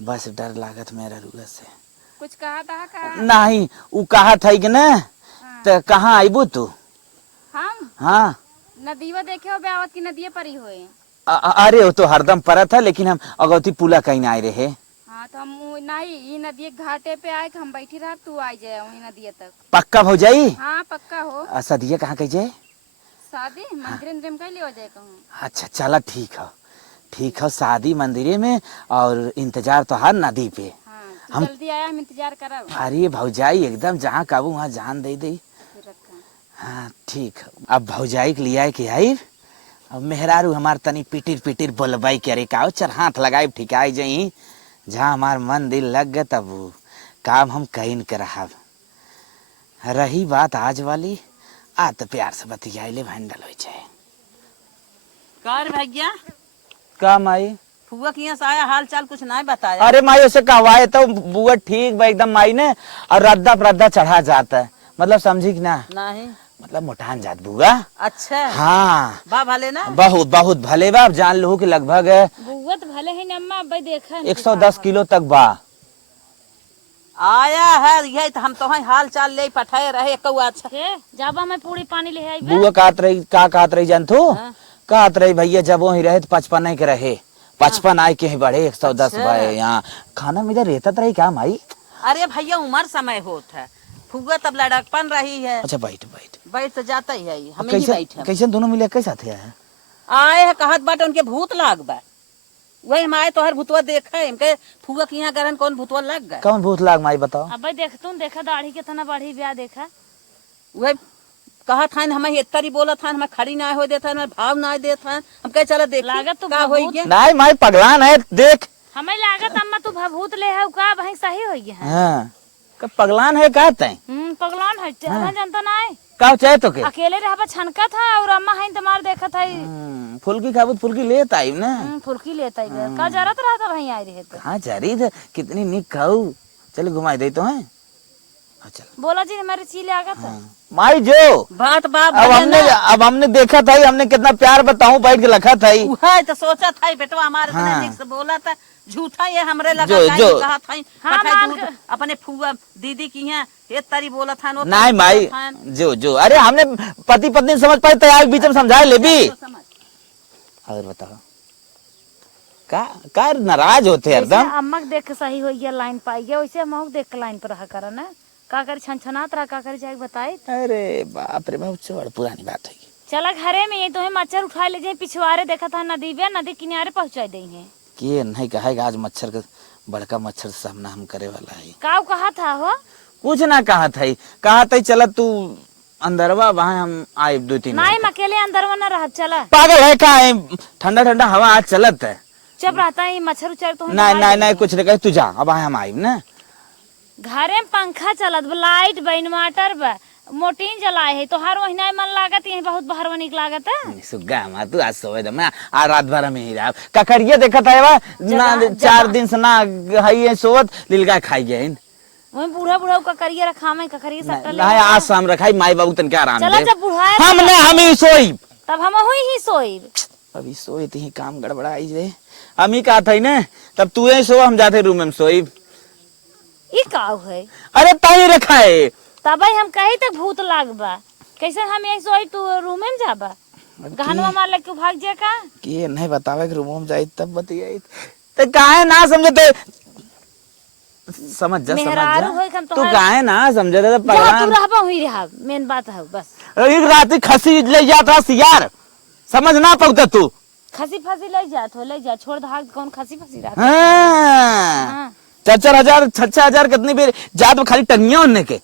बस डर लागत मेरा रुआ से। कुछ कहा था का? नहीं उ कहा था कि न। हाँ। तो कहाँ आईबू तू? हम हाँ नदीवा देखे हो ब्यावत की नदिया परी हुए। अरे वो तो हरदम परा था, लेकिन हम अगौती पुला कहीं आए रहे। हाँ तो हम नहीं ये नदी घाटे पे आए हम बैठी रहा तू आ जाए वही नदिया तक। पक्का भौजाई? हाँ पक्का हो। सदिया कहाँ कही जाए? शादी मंदिर में कहीं ले हो जाए कहूँ। अच्छा चला ठीक है शादी मंदिरे में और इंतजार तो हर नदी पे। हाँ तू हम- जल्दी आया हम इंतजार करब। अरे भौजाई एकदम जहाँ काबू वहाँ जान दे दी। फिर रखा। हाँ ठीक है। अब भौजाई के लिया कि आई अब मेहरारू हमार तनी पिटिर पिटिर बोलबाई करे का चल हाथ लगाए ठिकाई जाई। जहाँ हमार मन दिल लग गए तब वो काम हम कहीं कर रहा। रही बात आज वाली आ तो प्यार से बतियाई ले हैंडल हो जाए। कार भैया का माई? फुआ किया से आया हाल चाल कुछ नहीं बताया। अरे माई उसे कहवाए तो बुआ ठीक बा एकदम माई ने। और रद्दा प्रद्दा चढ़ा जाता है, मतलब समझी कि ना, नहीं मतलब मोटान जात बुआ। अच्छा हाँ बा भले ना। बहुत बहुत भले बा। अब जान लो कि लगभग बुआ तो भले है अम्मा अब देखा 110 किलो तक बा। आया है ये तो हम तो हाल चाल ले पठाए रहे कौआ। अच्छा जाबा मैं पूरी पानी ले आई। बुआ कहत रही जान तू? हाँ। कहत रही भैया जब वही रहे तो 55 के रहे, 55 आए के ही बढ़े 110 अच्छा। भाई। यहाँ खाना में इधर रहता रही क्या माई? अरे भैया उम्र समय होत है, फुआ तब लड़कपन रही है। अच्छा बैठ बैठ। बैठ तो जाता ही है, हमें ही कैसे बैठे कैसे दोनों मिले कैसा थे? आए है कहत बाटे उनके भूत लाग बा। वही हम आए तोहर भूतवा देखे इनके फुआ के यहाँ गरन कौन भूतवा लग गए। कौन भूत लाग माई बताओ? अब देख तुम देखा दाढ़ी कितना बढ़ी ब्याह देखा। वही कहा था हमें इतरी बोला था हमें खड़ी ना हो देता हमें भाव ना देता हम कहे चला देख लागत तो का बहुत- हो गया। नहीं माई पगलान है देख। हमें लागत अम्मा तू भभूत ले है का भाई सही हो गया है। हाँ पगलान है कहते पगलान है जानता ना है। का चाहे तो के अकेले रहबा छनका था और अम्मा है तुम्हार देखा था। फुल्की खाबू फुल्की लेता आई ना। फुल्की लेता ही का जरूरत रहा था भाई आई रहे तो। हाँ चारी थे कितनी निक खाऊ। चल घुमाई दे तो है। चल बोला जी हमारे चीले आ गया था। माई जो बात बाप अब हमने देखा था हमने कितना प्यार बताऊं बैठ के रखा था। है तो सोचा था बेटवा हमारे हाँ। से निक से बोला था झूठा ये हमरे लगा जो- था, जो- कहा था हाँ, पठाई मान झूठ के- अपने फुआ दीदी की यहाँ ये तरी बोला था नो नहीं माई जो जो अरे हमने पति पत्नी समझ पाए तैयार बीच में समझाए ले भी। और बताओ का नाराज होते हरदम? अम्मा के देख के सही हो गया लाइन पाई गया वैसे हम देख के लाइन पर रहा करा ना का करी छनछनात रहा का करी जाके बताई। अरे बाप रे बाप छोड़ पुरानी बात है। चला घरे में ये तो मच्छर उठा ले जाए पिछवारे देखा था नदी पे नदी किनारे पहुंचा देंगे। कि नहीं कहेगा आज मच्छर का बड़का मच्छर से सामना हम करे वाला है। का कहा था हो? कुछ ना कहा था चल तू अंदरवा वहाँ हम आए 2-3 नहीं हम अकेले अंदर न रह चला। पागल है का है? ठंडा ठंडा हवा आज चलत है। चुप रहता है मच्छर उच्छर तो नहीं कुछ नहीं कहे तू जा अब हम आए ना। घरे में पंखा चलत लाइट बा इन्वर्टर बा मोटीन जलाए है तो हर महीना मन लागत यही बहुत बाहर निक लागत है। सुग्गा मा तू आज सोए दे मैं आ रात भर में ही रहा ककरिया देखा था ना 4 दिन से ना हई सोवत लिलगा खाई गए। वही बूढ़ा बूढ़ा का करिए रखा में ककरिए सट्टा ले नहीं आज शाम रखाई माई बाबू तन क्या आराम चला दे। जब बुढ़ाए हमने हम ही सोई तब हम ही सोई। अभी सोए थे ही काम गड़बड़ाई जे हम ही कहा था ना तब तू ही सो हम जाते रूम में सोई। ई काऊ है अरे ताई रखा है तब हम कही तक भूत लागबा कैसे हम यही सोई तू रूम में जाबा गहनवा मार लेके भाग जा का कि नहीं बतावे कि रूम में जाई तब बतियाई तो काहे ना समझते समझ जा मेहरारू होई हम तू काहे ना समझते तो तू पगलान रहबा हुई रहा मेन बात है बस। एक रात खसी ले जाता सियार समझ ना पकता तू। खसी फसी ले जा छोड़ धाग कौन खसी फसी रहा। हाँ 4-4 हजार 6-6 हजार कितनी बेर जात में खाली टंगिया उनने के।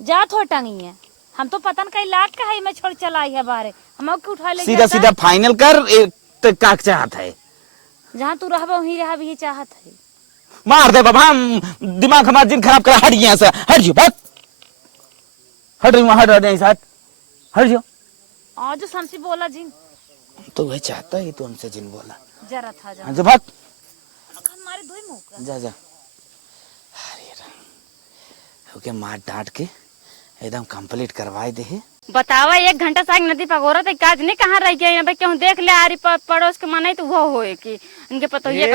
जा थो टंगी है हम तो पता न कहीं लाट का है मैं छोड़ चलाई है बारे हम के उठा ले सीधा सीधा फाइनल कर तो का चाहत है। जहाँ तू रहबा वहीं रह भी चाहत है। मार दे बाबा हम दिमाग हमारा जिन खराब कर। हट यहाँ से हट जो बस हट रही हट हट यहीं से हट जो। आज हमसे बोला जिन तो वही चाहता है तो हमसे जिन बोला जरा था जा जो भाग हमारे दो ही मुंह जा जा। अरे राम ओके मार डांट के एकदम कंप्लीट करवाए दे। बतावा 1 घंटा से नदी पगोरा तो काज नहीं कहाँ रह गया यहाँ पे क्यों देख ले आरी पड़ोस के मनाई तो वो होए कि इनके पता ये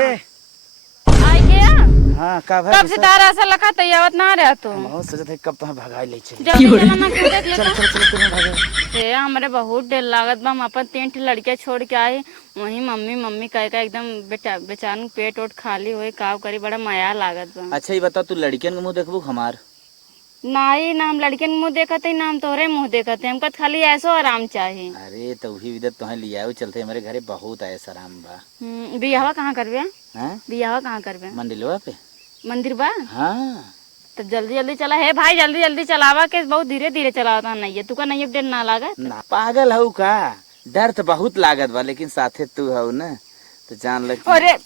आई गया। हां का भाई कब से तारा ऐसा लगा तो यावत ना रहा तू बहुत सोचत है कब तुम्हें भगाई ले चल जल्दी जमाना क्यों दे दिया चल चल तुम्हें भागे। ए हमरे बहुत डर लागत बा हम अपन 3 लड़कियां छोड़ के आए वही मम्मी मम्मी कह के एकदम बेचान पेट ओट खाली होए काव करी बड़ा माया लागत बा। अच्छा ये बता तू लड़कियन के मुंह देखबू हमार नहीं ना हम लड़कियन के मुंह देखते ना हम तोहरे मुंह देखते हमको खाली ऐसो आराम चाहे। अरे तो वही विदत तुम्हें लिया चलते हमारे घरे बहुत ऐसा आराम बा। बियाहवा कहाँ करबे हैं बियाहवा कहाँ करबे मंदिलवा पे मंदिर बा। हाँ तब जल्दी जल्दी चला है भाई जल्दी जल्दी चलावा के बहुत धीरे धीरे चलाता नहीं है तू का नहीं डर ना लागत ना पागल हऊ का डर तो बहुत लागत बा लेकिन साथे तू हऊ ना तो जान लग। अरे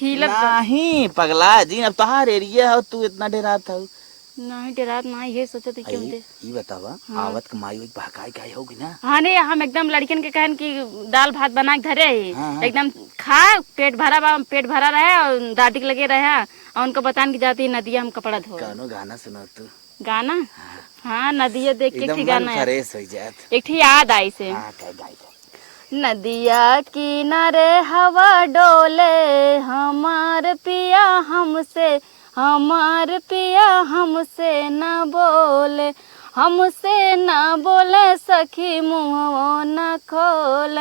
हिलत नहीं पगला जी अब तोहार एरिया हो तू इतना डरात हऊ नहीं डरात ना ये सोचते क्यों दे ये बतावा आवत कमाई एक भगाई गाय होगी ना। हाँ नहीं हम एकदम लड़कियन के कहन की दाल भात बना के धरे ही हाँ। एकदम खा पेट भरा रहे और दादी के लगे रहे और उनको बतान की जाती नदिया हम कपड़ा धो गानो गाना सुनो तू गाना। हाँ नदिया देख के एकदम ठीक मन गाना है फ्रेश हो जात। एक ठीक याद आई से हां कह गाय नदिया किनारे हवा डोले हमार पिया हमसे न बोले सखी मुँह न खोल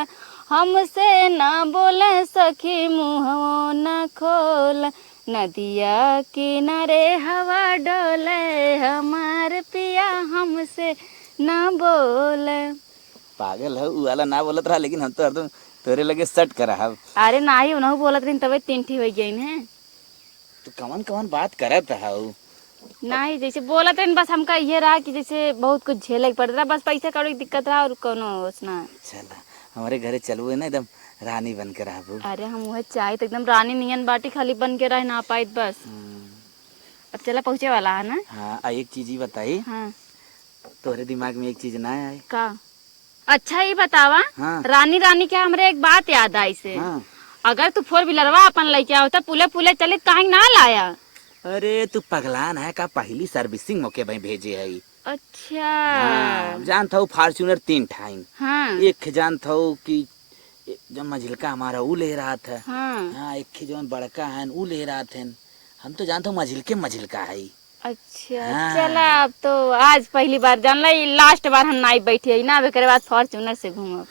हमसे न बोले सखी मुँह न खोल नदिया किनारे हवा डोले हमार पिया हमसे न बोले। पागल है उ वाला ना बोलत रहा लेकिन हम तो एकदम तोरे लगे सेट करा हब। अरे नाही उनहु बोलत रही तबे 3 हो गई है। तू कवन कवन बात करत हऊ नहीं जैसे बोलत रही बस हमका ये रहा कि जैसे बहुत कुछ झेले पड़ रहा बस पैसा कौड़ी की दिक्कत रहा और कोनो उसना। चला हमारे घरे चलबू ना एकदम रानी बन के रहबू। अरे हम वह चाहे तो एकदम रानी नियन बाटी खाली बन के रह ना पाई बस। अब चला पहुँचे वाला है ना। हाँ एक चीज ही बताई हाँ तोरे दिमाग में एक चीज ना आए का अच्छा ये बतावा। हाँ। रानी रानी क्या हमरे एक बात याद आई से। हाँ। अगर तू 4 व्हीलरवा अपन लेके आओ तो पुले पुले चले काहे ना लाया। अरे तू पगलान है का पहली सर्विसिंग मौके भाई भेजे है। अच्छा हाँ, जानता हूँ फॉर्च्यूनर 3 ठाइन। हाँ एक जानता हूँ कि जब मझिलका हमारा ऊ ले रहा था। हाँ हाँ एक जो बड़का है ऊ ले रहा थे। हम तो जानता हूँ मझिलका है। अच्छा हाँ। चला अब तो आज पहली बार जान ला लास्ट बार हम नाई बैठे ना अब बाद फॉर्च्यूनर से घूमब।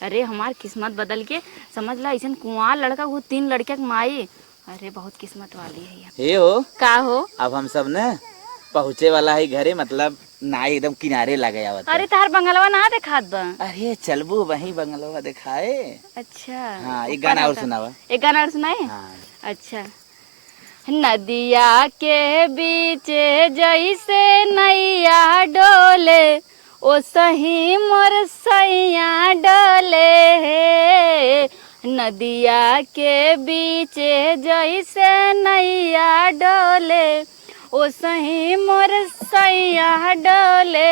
अरे हमार किस्मत बदल के समझ ला ऐसा कुंवार लड़का वो 3 लड़के के माई। अरे बहुत किस्मत वाली है हे हो का हो। अब हम सब न पहुँचे वाला है घरे मतलब नाई एकदम किनारे लगे आवत। अरे तार बंगलवा ना दिखात बा। अरे चलबू वही बंगलवा दिखाए। अच्छा हाँ एक गाना और सुनावा। एक गाना और सुनाए। हाँ। अच्छा नदिया के बीच जैसे नैया डोले ओ सही मोर सैया डोले नदिया के बीच जैसे नैया डोले ओ सही मोर सैया डोले।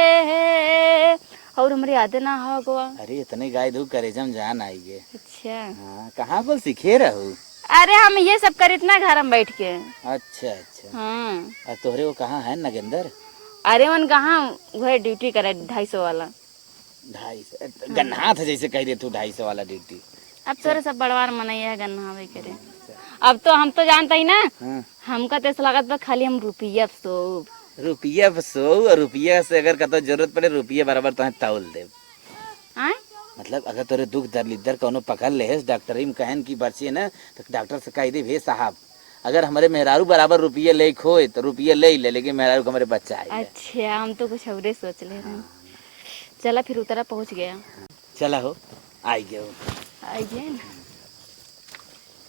और हमारे याद ना हो गवा। अरे इतने गाय धू करे जम जान आई गे। अच्छा हाँ कहाँ पर सीखे रहू। अरे हम ये सब कर इतना घर में बैठ के। अच्छा अच्छा। हाँ और तोहरे वो कहाँ है नगेंदर। अरे वन कहाँ वह ड्यूटी करे 250 वाला। 250 गन्ना था जैसे कह रहे तू 250 वाला ड्यूटी। अब तोरे सब बड़वार मनैया गन्ना वे करे। अब तो हम तो जानता ही ना। हाँ। हमका तो ऐसा लागत बा खाली हम रुपया सोब। रुपया सो और रुपया से अगर कतो जरूरत पड़े रुपया बराबर तुम्हें तौल दे। आय मतलब अगर तोरे दुख दर्द कोनो पकड़ ले डॉक्टर ही कहन की बर्ची ना तो डॉक्टर से कह दे भे साहब अगर हमारे मेहरारू बराबर रुपये ले खोए तो रुपये ले ले लेकिन मेहरारू को हमारे बच्चा है। अच्छा हम तो कुछ और सोच ले रहे। चला फिर उतरा पहुँच गया। चला हो आई गए आई गए ना।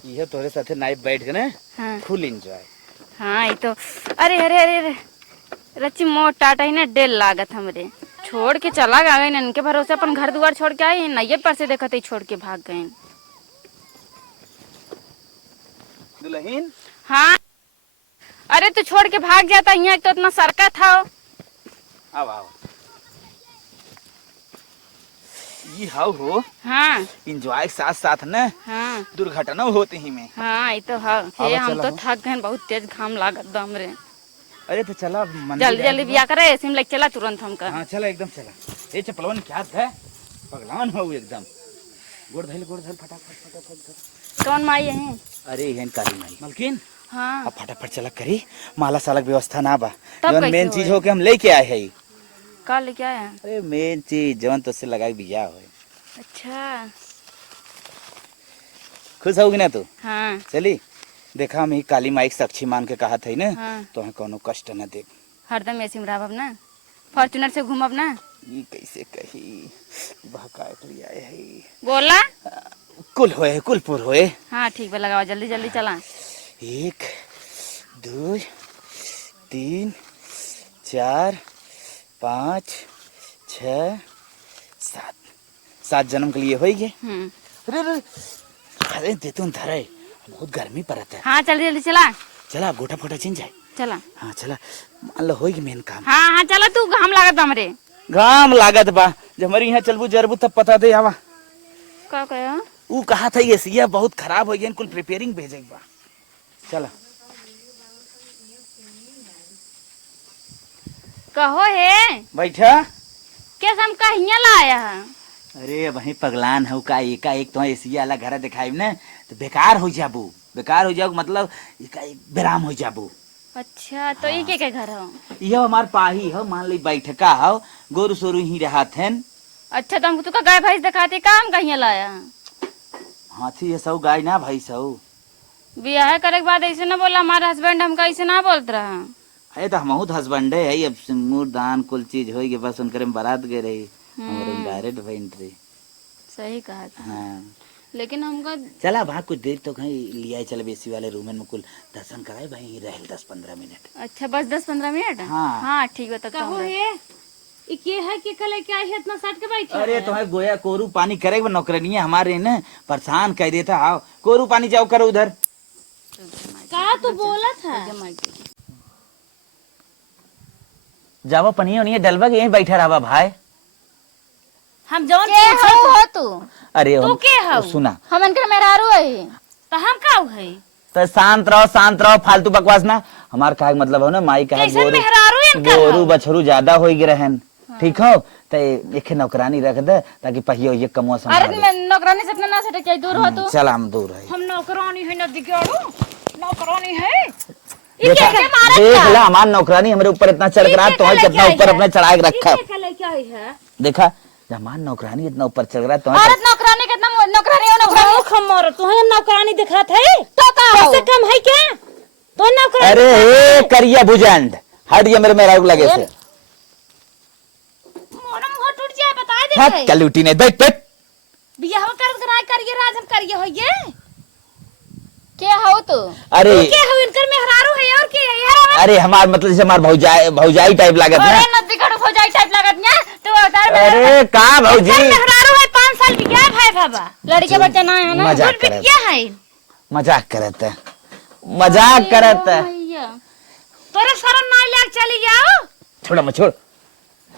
ये तोरे साथे नाइट बैठ के ना हाँ फुल एंजॉय। हाँ ये तो अरे अरे अरे अरे रची मोट टाटा ही ना डेल लागत हमरे छोड़ के चला गए इनके भरोसे अपन घर दुआर छोड़ के आए नैये पर से देखते ही छोड़ के भाग गए। दुल्हन हाँ अरे तू छोड़ के भाग जाता यहाँ तो इतना सरका था। अब आओ ये हाउ हो हाँ एंजॉय के साथ साथ ना हाँ दुर्घटना होती ही में। हाँ ये तो है अब हम चला तो हो। थक गए बहुत तेज घाम लागत दो हमरे। अरे तो चला मंदिर जल्दी जल्दी बिया करे ऐसे में लग चला तुरंत हमका। हाँ चला एकदम चला। ये चपलवन क्या है पगलान हो एकदम गोड़ धैल फटाफट फटाफट। कौन माई है? अरे यहन काली माई मलकिन हाँ अब फटाफट चला करी माला सालक व्यवस्था ना बा तब जवन कैसे मेन चीज होई? हो के हम लेके आए है। का लेके आया? अरे मेन चीज जवन तो से लगा के बिया हो। अच्छा खुश होगी ना तू? हाँ चली देखा हम ही काली माई के साक्षी मान के कहा था ना हाँ तो हमें कोनो कष्ट न दे। हरदम ऐसे में रहब ना फॉर्चुनर से घूमब ना। ये कैसे कही बहकाए के लिए आए है। बोला कुल होए कुलपुर होए। हाँ ठीक है लगाओ जल्दी जल्दी चला। 1 2 3 4 5 6 7 जन्म के लिए होइगे। अरे अरे देतुन धरे बहुत गर्मी पड़ता है। हाँ जल्दी जल्दी चला चला गोटा फोटा चिन जाए। चला हाँ चला मान लो होइगे मेन काम। हाँ हाँ चला तू घाम लागत बा हमरे। घाम लागत बा जब हमारे यहाँ चलबू जरबू तब पता दे आवा। का कहो? ऊ कहा था ये सिया बहुत खराब हो गया कुल प्रिपेयरिंग भेजे बा। चला कहो है बैठा। कैसे हम कहिया लाया है? अरे वही पगलान हो का एक तो एसिया वाला घर दिखाई ना तो बेकार हो जाबू मतलब एक विराम हो जाबू। अच्छा तो ये के घर हो? यह हमार पाही हो मान ली बैठका हो गोरु सोरु ही रहा थे। अच्छा तो हमको तो गाय भैंस दिखाते काम कहिया लाया? हाथी है सौ गाय ना भाई सौ। बियाह करे के बाद ऐसे ना बोला हमारा हस्बैंड हमका ऐसे ना बोलत रहा। अरे तो हम हस्बैंड है अब सिंदूर दान कुल चीज हो गई बस उनकर में बारात गए रही हमारे डायरेक्ट एंट्री। सही कहा था। हाँ लेकिन हमका चला वहाँ कुछ देर तो कहीं लिया चल बेसी वाले रूम में कुल दर्शन कराए भाई रहे 10-15 मिनट। अच्छा बस 10-15 मिनट। हाँ। हाँ ठीक है तब कहो है के है के कल क्या है इतना सट के बैठे? अरे तुम्हें गोया कोरू पानी करेगा नौकरनी हमारे न परेशान कह देता आओ कोरू पानी जाओ करो उधर। का तू बोला था? जावा पनिया उनिया डलवा के यहीं बैठा रहा भाई। हम जौन के हो तू? अरे तू के हौ? सुना हम इनकर मेहरारू है। तो हम का है? तो शांत रहो फालतू बकवास ना हमार का मतलब हो ना माई का कैसे मेहरारू इनका गोरू हौ? बछरू ज्यादा हो गए रहन। ठीक हो तो एक नौकरानी रख दे ताकि पहियो ये कमवा अरे संभाल। मैं नौकरानी से अपना ना सटे क्या दूर हो तू? चल हम दूर है। हम नौकरानी है नदी के नौकरानी है। देखा देख ला हमार नौकरानी हमारे ऊपर इतना चढ़ रहा तो कितना ऊपर अपने चढ़ा के रखा। देखा हमार नौकरानी इतना ऊपर चढ़ रहा तो औरत नौकरानी कितना नौकरानी हो नौकरानी खमर तू हम नौकरानी दिखात है तो का हो? कैसे कम है क्या? तो नौकरानी अरे हे करिया भुजंड हट गया मेरे मेरा लगे से। मोरा मुंह टूट जाए बता दे। हट कलूटी ने बैठ बैठ। बियाह करिए राज हम करिए होइए। के हो तू? अरे के हो इनकर मेहरारू है और के है यार? अरे हमार मतलब जैसे हमार भौजाई टाइप लागत अरे ना। नदी का हो जाए टाइप लागत ना तो अवतार में अरे का भौजी मेहरारू है 5 साल की क्या भाई बाबा? लड़के बच्चा ना है ना? मजाक फिर करत क्या है? मजाक करत भैया तोरे शरण ना लाग चली जाओ। छोड़ा मत छोड़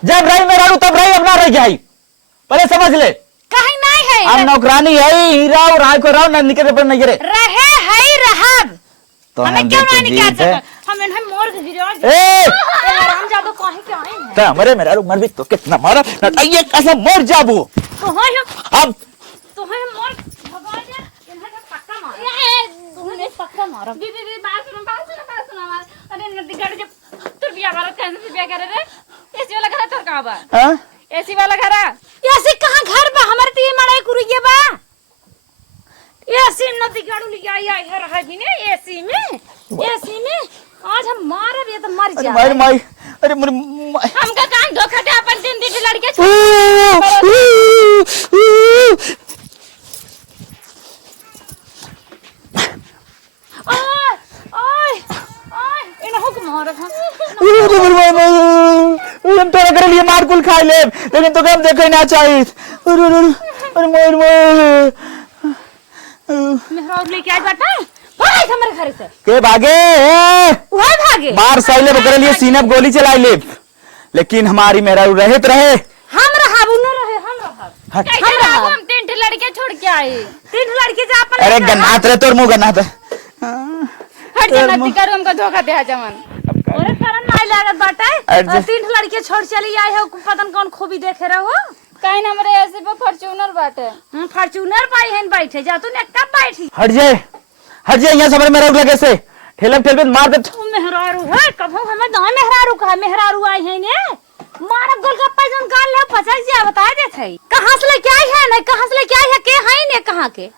जब रही मेरा रू तब रही अपना रह जाई पहले समझ ले। कहीं नहीं है अब नौकरानी है हीरा और राय को राव ना निकले पर नहीं गिरे रहे है रहब। तो हमें हम क्यों देते ना निकाल जीत है। सकते? हम इन्हें मोर के गिरा ए आराम जादू कहीं के आए हैं। तो हमारे मेरा रू मर भी तो कितना मारा ये कैसे मर जाबू तो है अब तो है मोर भगवान ने इन्हें तो पक्का मारा। तूने पक्का मारा। दीदी बात सुनो अरे नदी गड़ जब तू बिया वाला कैसे बिया करे रे? एसी वाला घर तोर का बा? हां एसी वाला घर ऐसे कहां घर बा हमारे ती मड़ाई कुरिए बा? एसी नदी गाड़ू लिया है रहा भी ने एसी में आज हम मारे भी तो मर अरे जा। माई माई अरे मेरे हमका कान धोखा दे अपन दिन दिन लड़के मारत हम हम तोरा करे लिए मार कुल खाई ले, लेकिन तो हम देखे ना चाहिए। अरे मोर मेहराब लेके आई बाटा भाग हमारे घर से के भागे वहां भागे मार साइले बकरे लिए सीनप गोली चलाई ले, लेकिन हमारी मेरा रहत रहे। हम रहा न रहे हम रहा हट। हम रहा हम 3 लड़के छोड़ के आए 3 लड़के जा अपन अरे गन्नात रे तोर मुंह गन्नात है। हट जन्नती करो हमको धोखा दे जमन अरे करन नहीं लागत बाटा 3 लड़के छोड़ चली आए हो पता कौन खूबी देखे रहो काइन हमरे ऐसे पे फॉर्च्यूनर बाटे फॉर्च्यूनर पाई हन बैठे जा तू ने कब बैठी हट जाए यहाँ से मेरा लगे से ठेलम ठेल पे मार दे। तू मेहरारू है कब हमें दाई मेहरारू कहा मेहरारू आई है ने मारब गोलगप्पा जन गाल ले 50 जा बता दे थे कहां से लेके आई है नहीं कहां से लेके आई है के है ने कहां के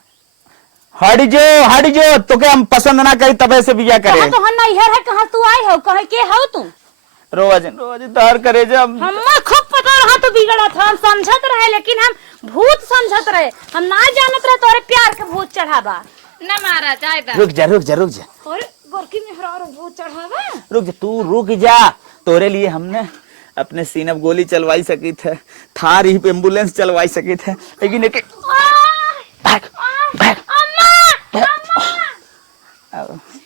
हट जो तो के हम पसंद ना करी तबे से बिया करे कहां तो हम नहीं है कहां तू आई हो कहे के हो तू रोज तार करे जब हम खूब पता रहा तो बिगड़ा था हम समझत रहे लेकिन हम भूत समझत रहे हम ना जानत रहे तोरे प्यार के भूत चढ़ावा न मारा चाहता रुक जा अरे गोरकी मेहरारू भूत चढ़ावा तू रुक जा। तोरे लिए हमने अपने सीनप गोली चलवाई सकी थे, थार ही एम्बुलेंस चलवाई सकी थे, लेकिन एक भाग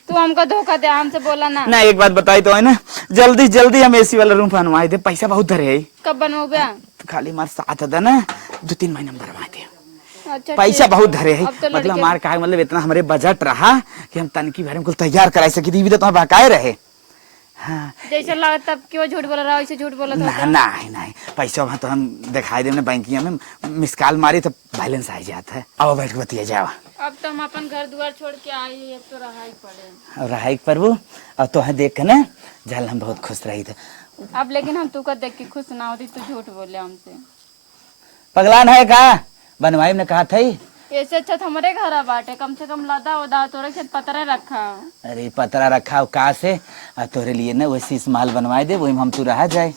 तू हमको धोखा दे हमसे बोला ना एक बात बताई तो है ना, जल्दी हम एसी वाला रूम बनवाए दे, पैसा बहुत धरे है। कब बनवाओगे खाली मार साथ था ना 2-3 महीने में बनवा दे। अच्छा पैसा बहुत धरे है, तो मतलब हमार का मतलब इतना हमारे बजट रहा कि हम तनकी भरे को तैयार कराई सकी थी, भी तो तुम्हारे बकाए रहे। हाँ जैसे लगा तब क्यों झूठ बोल रहा ऐसे झूठ बोला था नहीं पैसा वहाँ तो हम दिखाई दे बैंकिया में मिस कॉल मारी तो बैलेंस आ जाता है। अब बैठ के बतिया जाओ। अब तो हम अपन घर द्वार छोड़ के आए अब तो रहाई पड़े और रहाई प्रभु और तो देख के ना जल हम बहुत खुश रही थे। अब लेकिन हम तू का देख के खुश ना होती तो झूठ बोले हमसे पगलान है का बनवाई ने कहा था ऐसे अच्छा हमारे घर बाटे कम से कम लदा उदा तोरे से पतरा रखा अरे पतरा रखा कहा से तोरे लिए ना वैसी माल बनवाए दे वही हम तू रहा जाए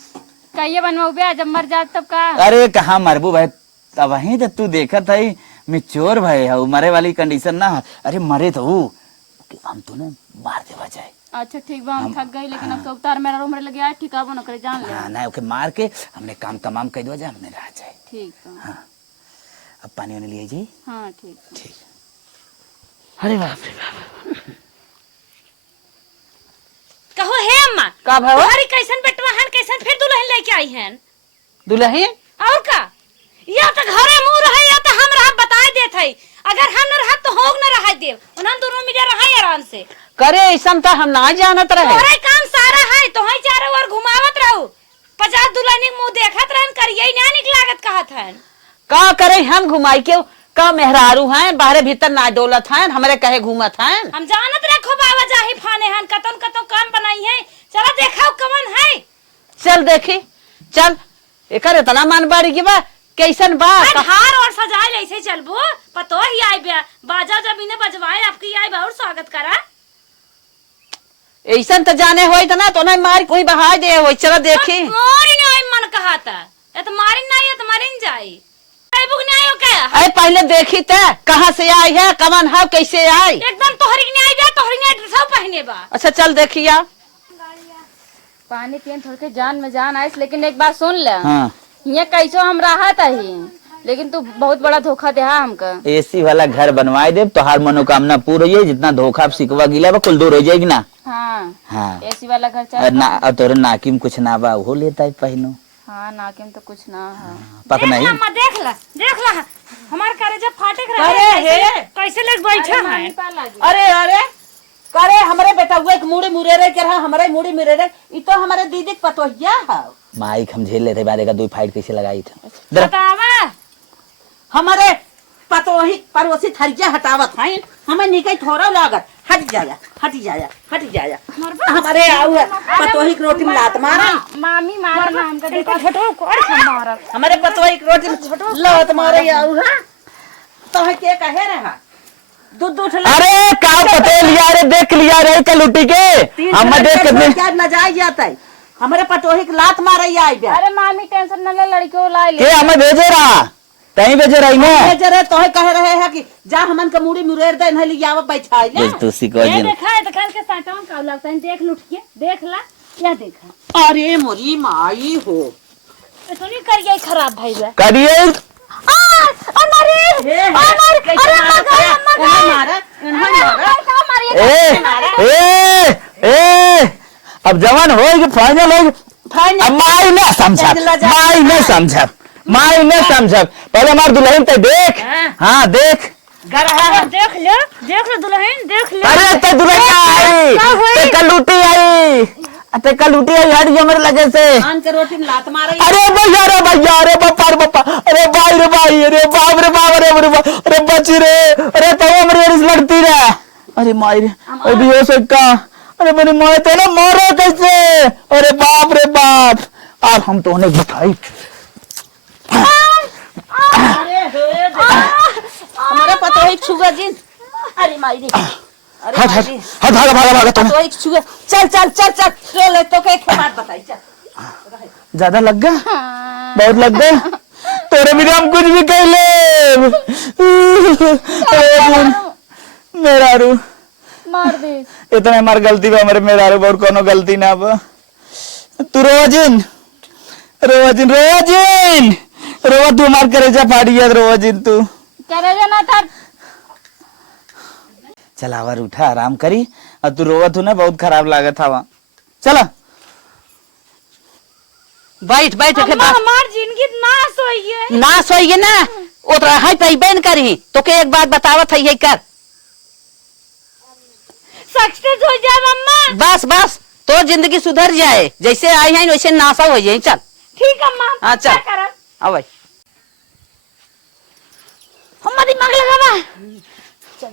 कहिए बनवाऊ बे जब मर जात तब का अरे कहाँ मरबू भाई तब वही तो तू देखा था मिच्योर भाई है मरे वाली कंडीशन ना। अरे मरे तो हम तो ना मार देवा जाए। अच्छा ठीक बा हम थक गई लेकिन अब तो तार मेरा रूम लगे आए ठीक है करे जान ले ना ओके मार के हमने काम तमाम कर दो जाए हमने रह जाए। ठीक है हाँ अब पानी वाने लिए जी। हाँ ठीक ठीक। अरे बाप रे बाप कहो हे अम्मा का भाव अरे कैसन बेटवा हन कैसन फिर दुल्हन लेके आई हन दुल्हन और का या तो घरे मुंह रहे या तो हम रहा बता देत है अगर हम न रहा तो होग न रहा देव उन्हन दोनों मिले रहा आराम से करे ऐसा तो हम ना जानत रहे। तोरे काम सारा है तो है चारों ओर घुमावत रहू 50 दुल्हनी मुंह देखत रहन करिए ना निकलागत कहत हन का करे हम घुमाई के का मेहरारू हैं बाहरे भीतर ना डोलत हैं हमारे कहे घूमत हैं। हम जानत रखो बाबा जाही फाने हन कतन कतो काम बनाई है चला देखाओ कवन है चल देखी चल एकर इतना मन बारी की बा कैसन बा हार और सजाए ऐसे चलबो पतो ही आई बाजा जब इन्हें बजवाए आपकी आई बहुत स्वागत करा ऐसा तो जाने होई तो ना तो ना मार कोई बहा दे होई चला देखी मोरी ने आई मन कहा था ये तो मारिन नहीं है तो मारिन जाई आई बुक नहीं हो क्या अरे पहले देखी ते कहाँ से आई है कवन है कैसे आई एकदम तोहरी नहीं आई बे तोहरी ने ड्रेस पहने बा अच्छा चल देखिया पानी पियन थोड़ के जान में जान आइस लेकिन एक बात सुन ले हाँ ये कैसो हम राहत ही लेकिन तू बहुत बड़ा धोखा दे हमका एसी वाला घर बनवाए दे तो हर मनोकामना पूरी हो जाए जितना धोखा सिकवा गिला बा कुल दूर हो जाएगी ना। हाँ हाँ एसी वाला घर चाहिए ना तोरे नाकी में कुछ ना बा वो लेता है पहनो। हाँ नाके में तो कुछ ना है पक नहीं देख ला हमारे कलेजा फाटे कैसे लोग बैठे हैं अरे करे हमारे बेटा हुए एक मुड़ी मुरेरे के रहा हमारे मुड़ी मुरेरे ये तो हमारे दीदी पतोहिया है माइक हम झेल लेते बाद का 2 फाइट कैसे लगाई था बतावा हमारे पतोही पड़ोसी थरिया हटावत हैं हमें निकई थोड़ा लागत हट जाया हमारे आऊ पतोही की रोटी में लात मारा मामी मारा नाम का देखो छोटो कोड़ मारा हमारे पतोही की रोटी में लात मारे आऊ है तो है के कहे रहा दूध अरे का पते लिया रे देख लिया रे कलुटी के हम देख के क्या न जाए जाता है हमारे पतोही की लात मारे आई अरे मामी टेंशन न ले लड़कियों ला ले के हमें भेजे रहा तहीं बेचे रही ना जरे तोहे कह रहे हैं कि जा हमन के मुड़ी मुरेर दे नहीं लियावा बैठाई ले तू सिको ये जी देखा है तो कल के साटवन का लगता है देख लुटिए देख ला क्या देखा अरे मोरी माई हो तो नहीं करिए खराब भाई बे करिए अरे ए अब जवान हो कि फाइनल हो अब माई न समझब माई न समझब पहले हमार दुल्हन ते देख हाँ देख देख लो दुल्हन देख लो अरे ते दुल्हन आई ते कलूटी आई हट जो मेरे लगे से धान के रोटी में लात मारे अरे भैया अरे बापा अरे भाई अरे बाप रे बाप अरे बची रे अरे तो मेरी लड़ती रे अरे माई रे अभी हो सकता अरे मेरी माँ तो ना मारो कैसे अरे बाप रे बाप अब हम तो उन्हें बताई हमारे पता है छुगा जी अरे माई रे हट भागा तुम तो एक छुगा चल तो के बात बताई चल ज्यादा लग गया बहुत लग गया तोरे बिना हम कुछ भी कह ले मेरा रू मार दे इतना हमार गलती बा हमारे मेरा रू और कोनो गलती ना बा तू रोजिन रोवा तू हमार करेजा फाड़ी याद रोजिन तू करे ना था चल आवर उठा आराम करी और तू रोवा तू ना बहुत खराब लागत हवा चला बैठ के अम्मा हमार जिंदगी नाश होई है नाश होई ना ओतरा है तई बैन करी तो के एक बात बतावत है कर सक्सेस हो जाए अम्मा बस तो जिंदगी सुधर जाए जैसे आई है वैसे नाशा हो जाए चल ठीक अम्मा हाँ, चल। क्या करब? अब अम्मा दिमाग लगावा चल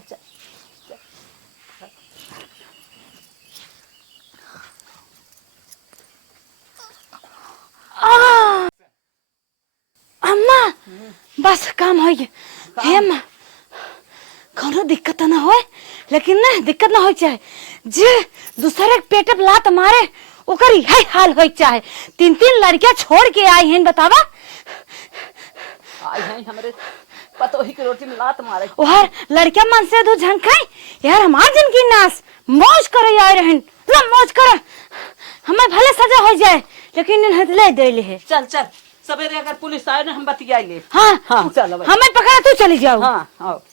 अम्मा बस काम हो गया हे अम्मा कोनो दिक्कत ना हो लेकिन ना दिक्कत ना हो चाहे जे दूसरे के पेट पे लात मारे ओकर यही हाल हो चाहे 3 लड़कियां छोड़ के आई हैं बतावा आई है हमरे पतो ही के रोटी में लात मारे ओहर लड़कियां मन से दो झंकाई यार हमार जिंदगी नाश मौज करे आए रहन ला मौज करे हमें भले सजा हो जाए लेकिन इन्हें ले दे ले है चल सवेरे अगर पुलिस आए ना हम बतिया ले हाँ हाँ चल हमें पकड़ा तू चली जाओ हाँ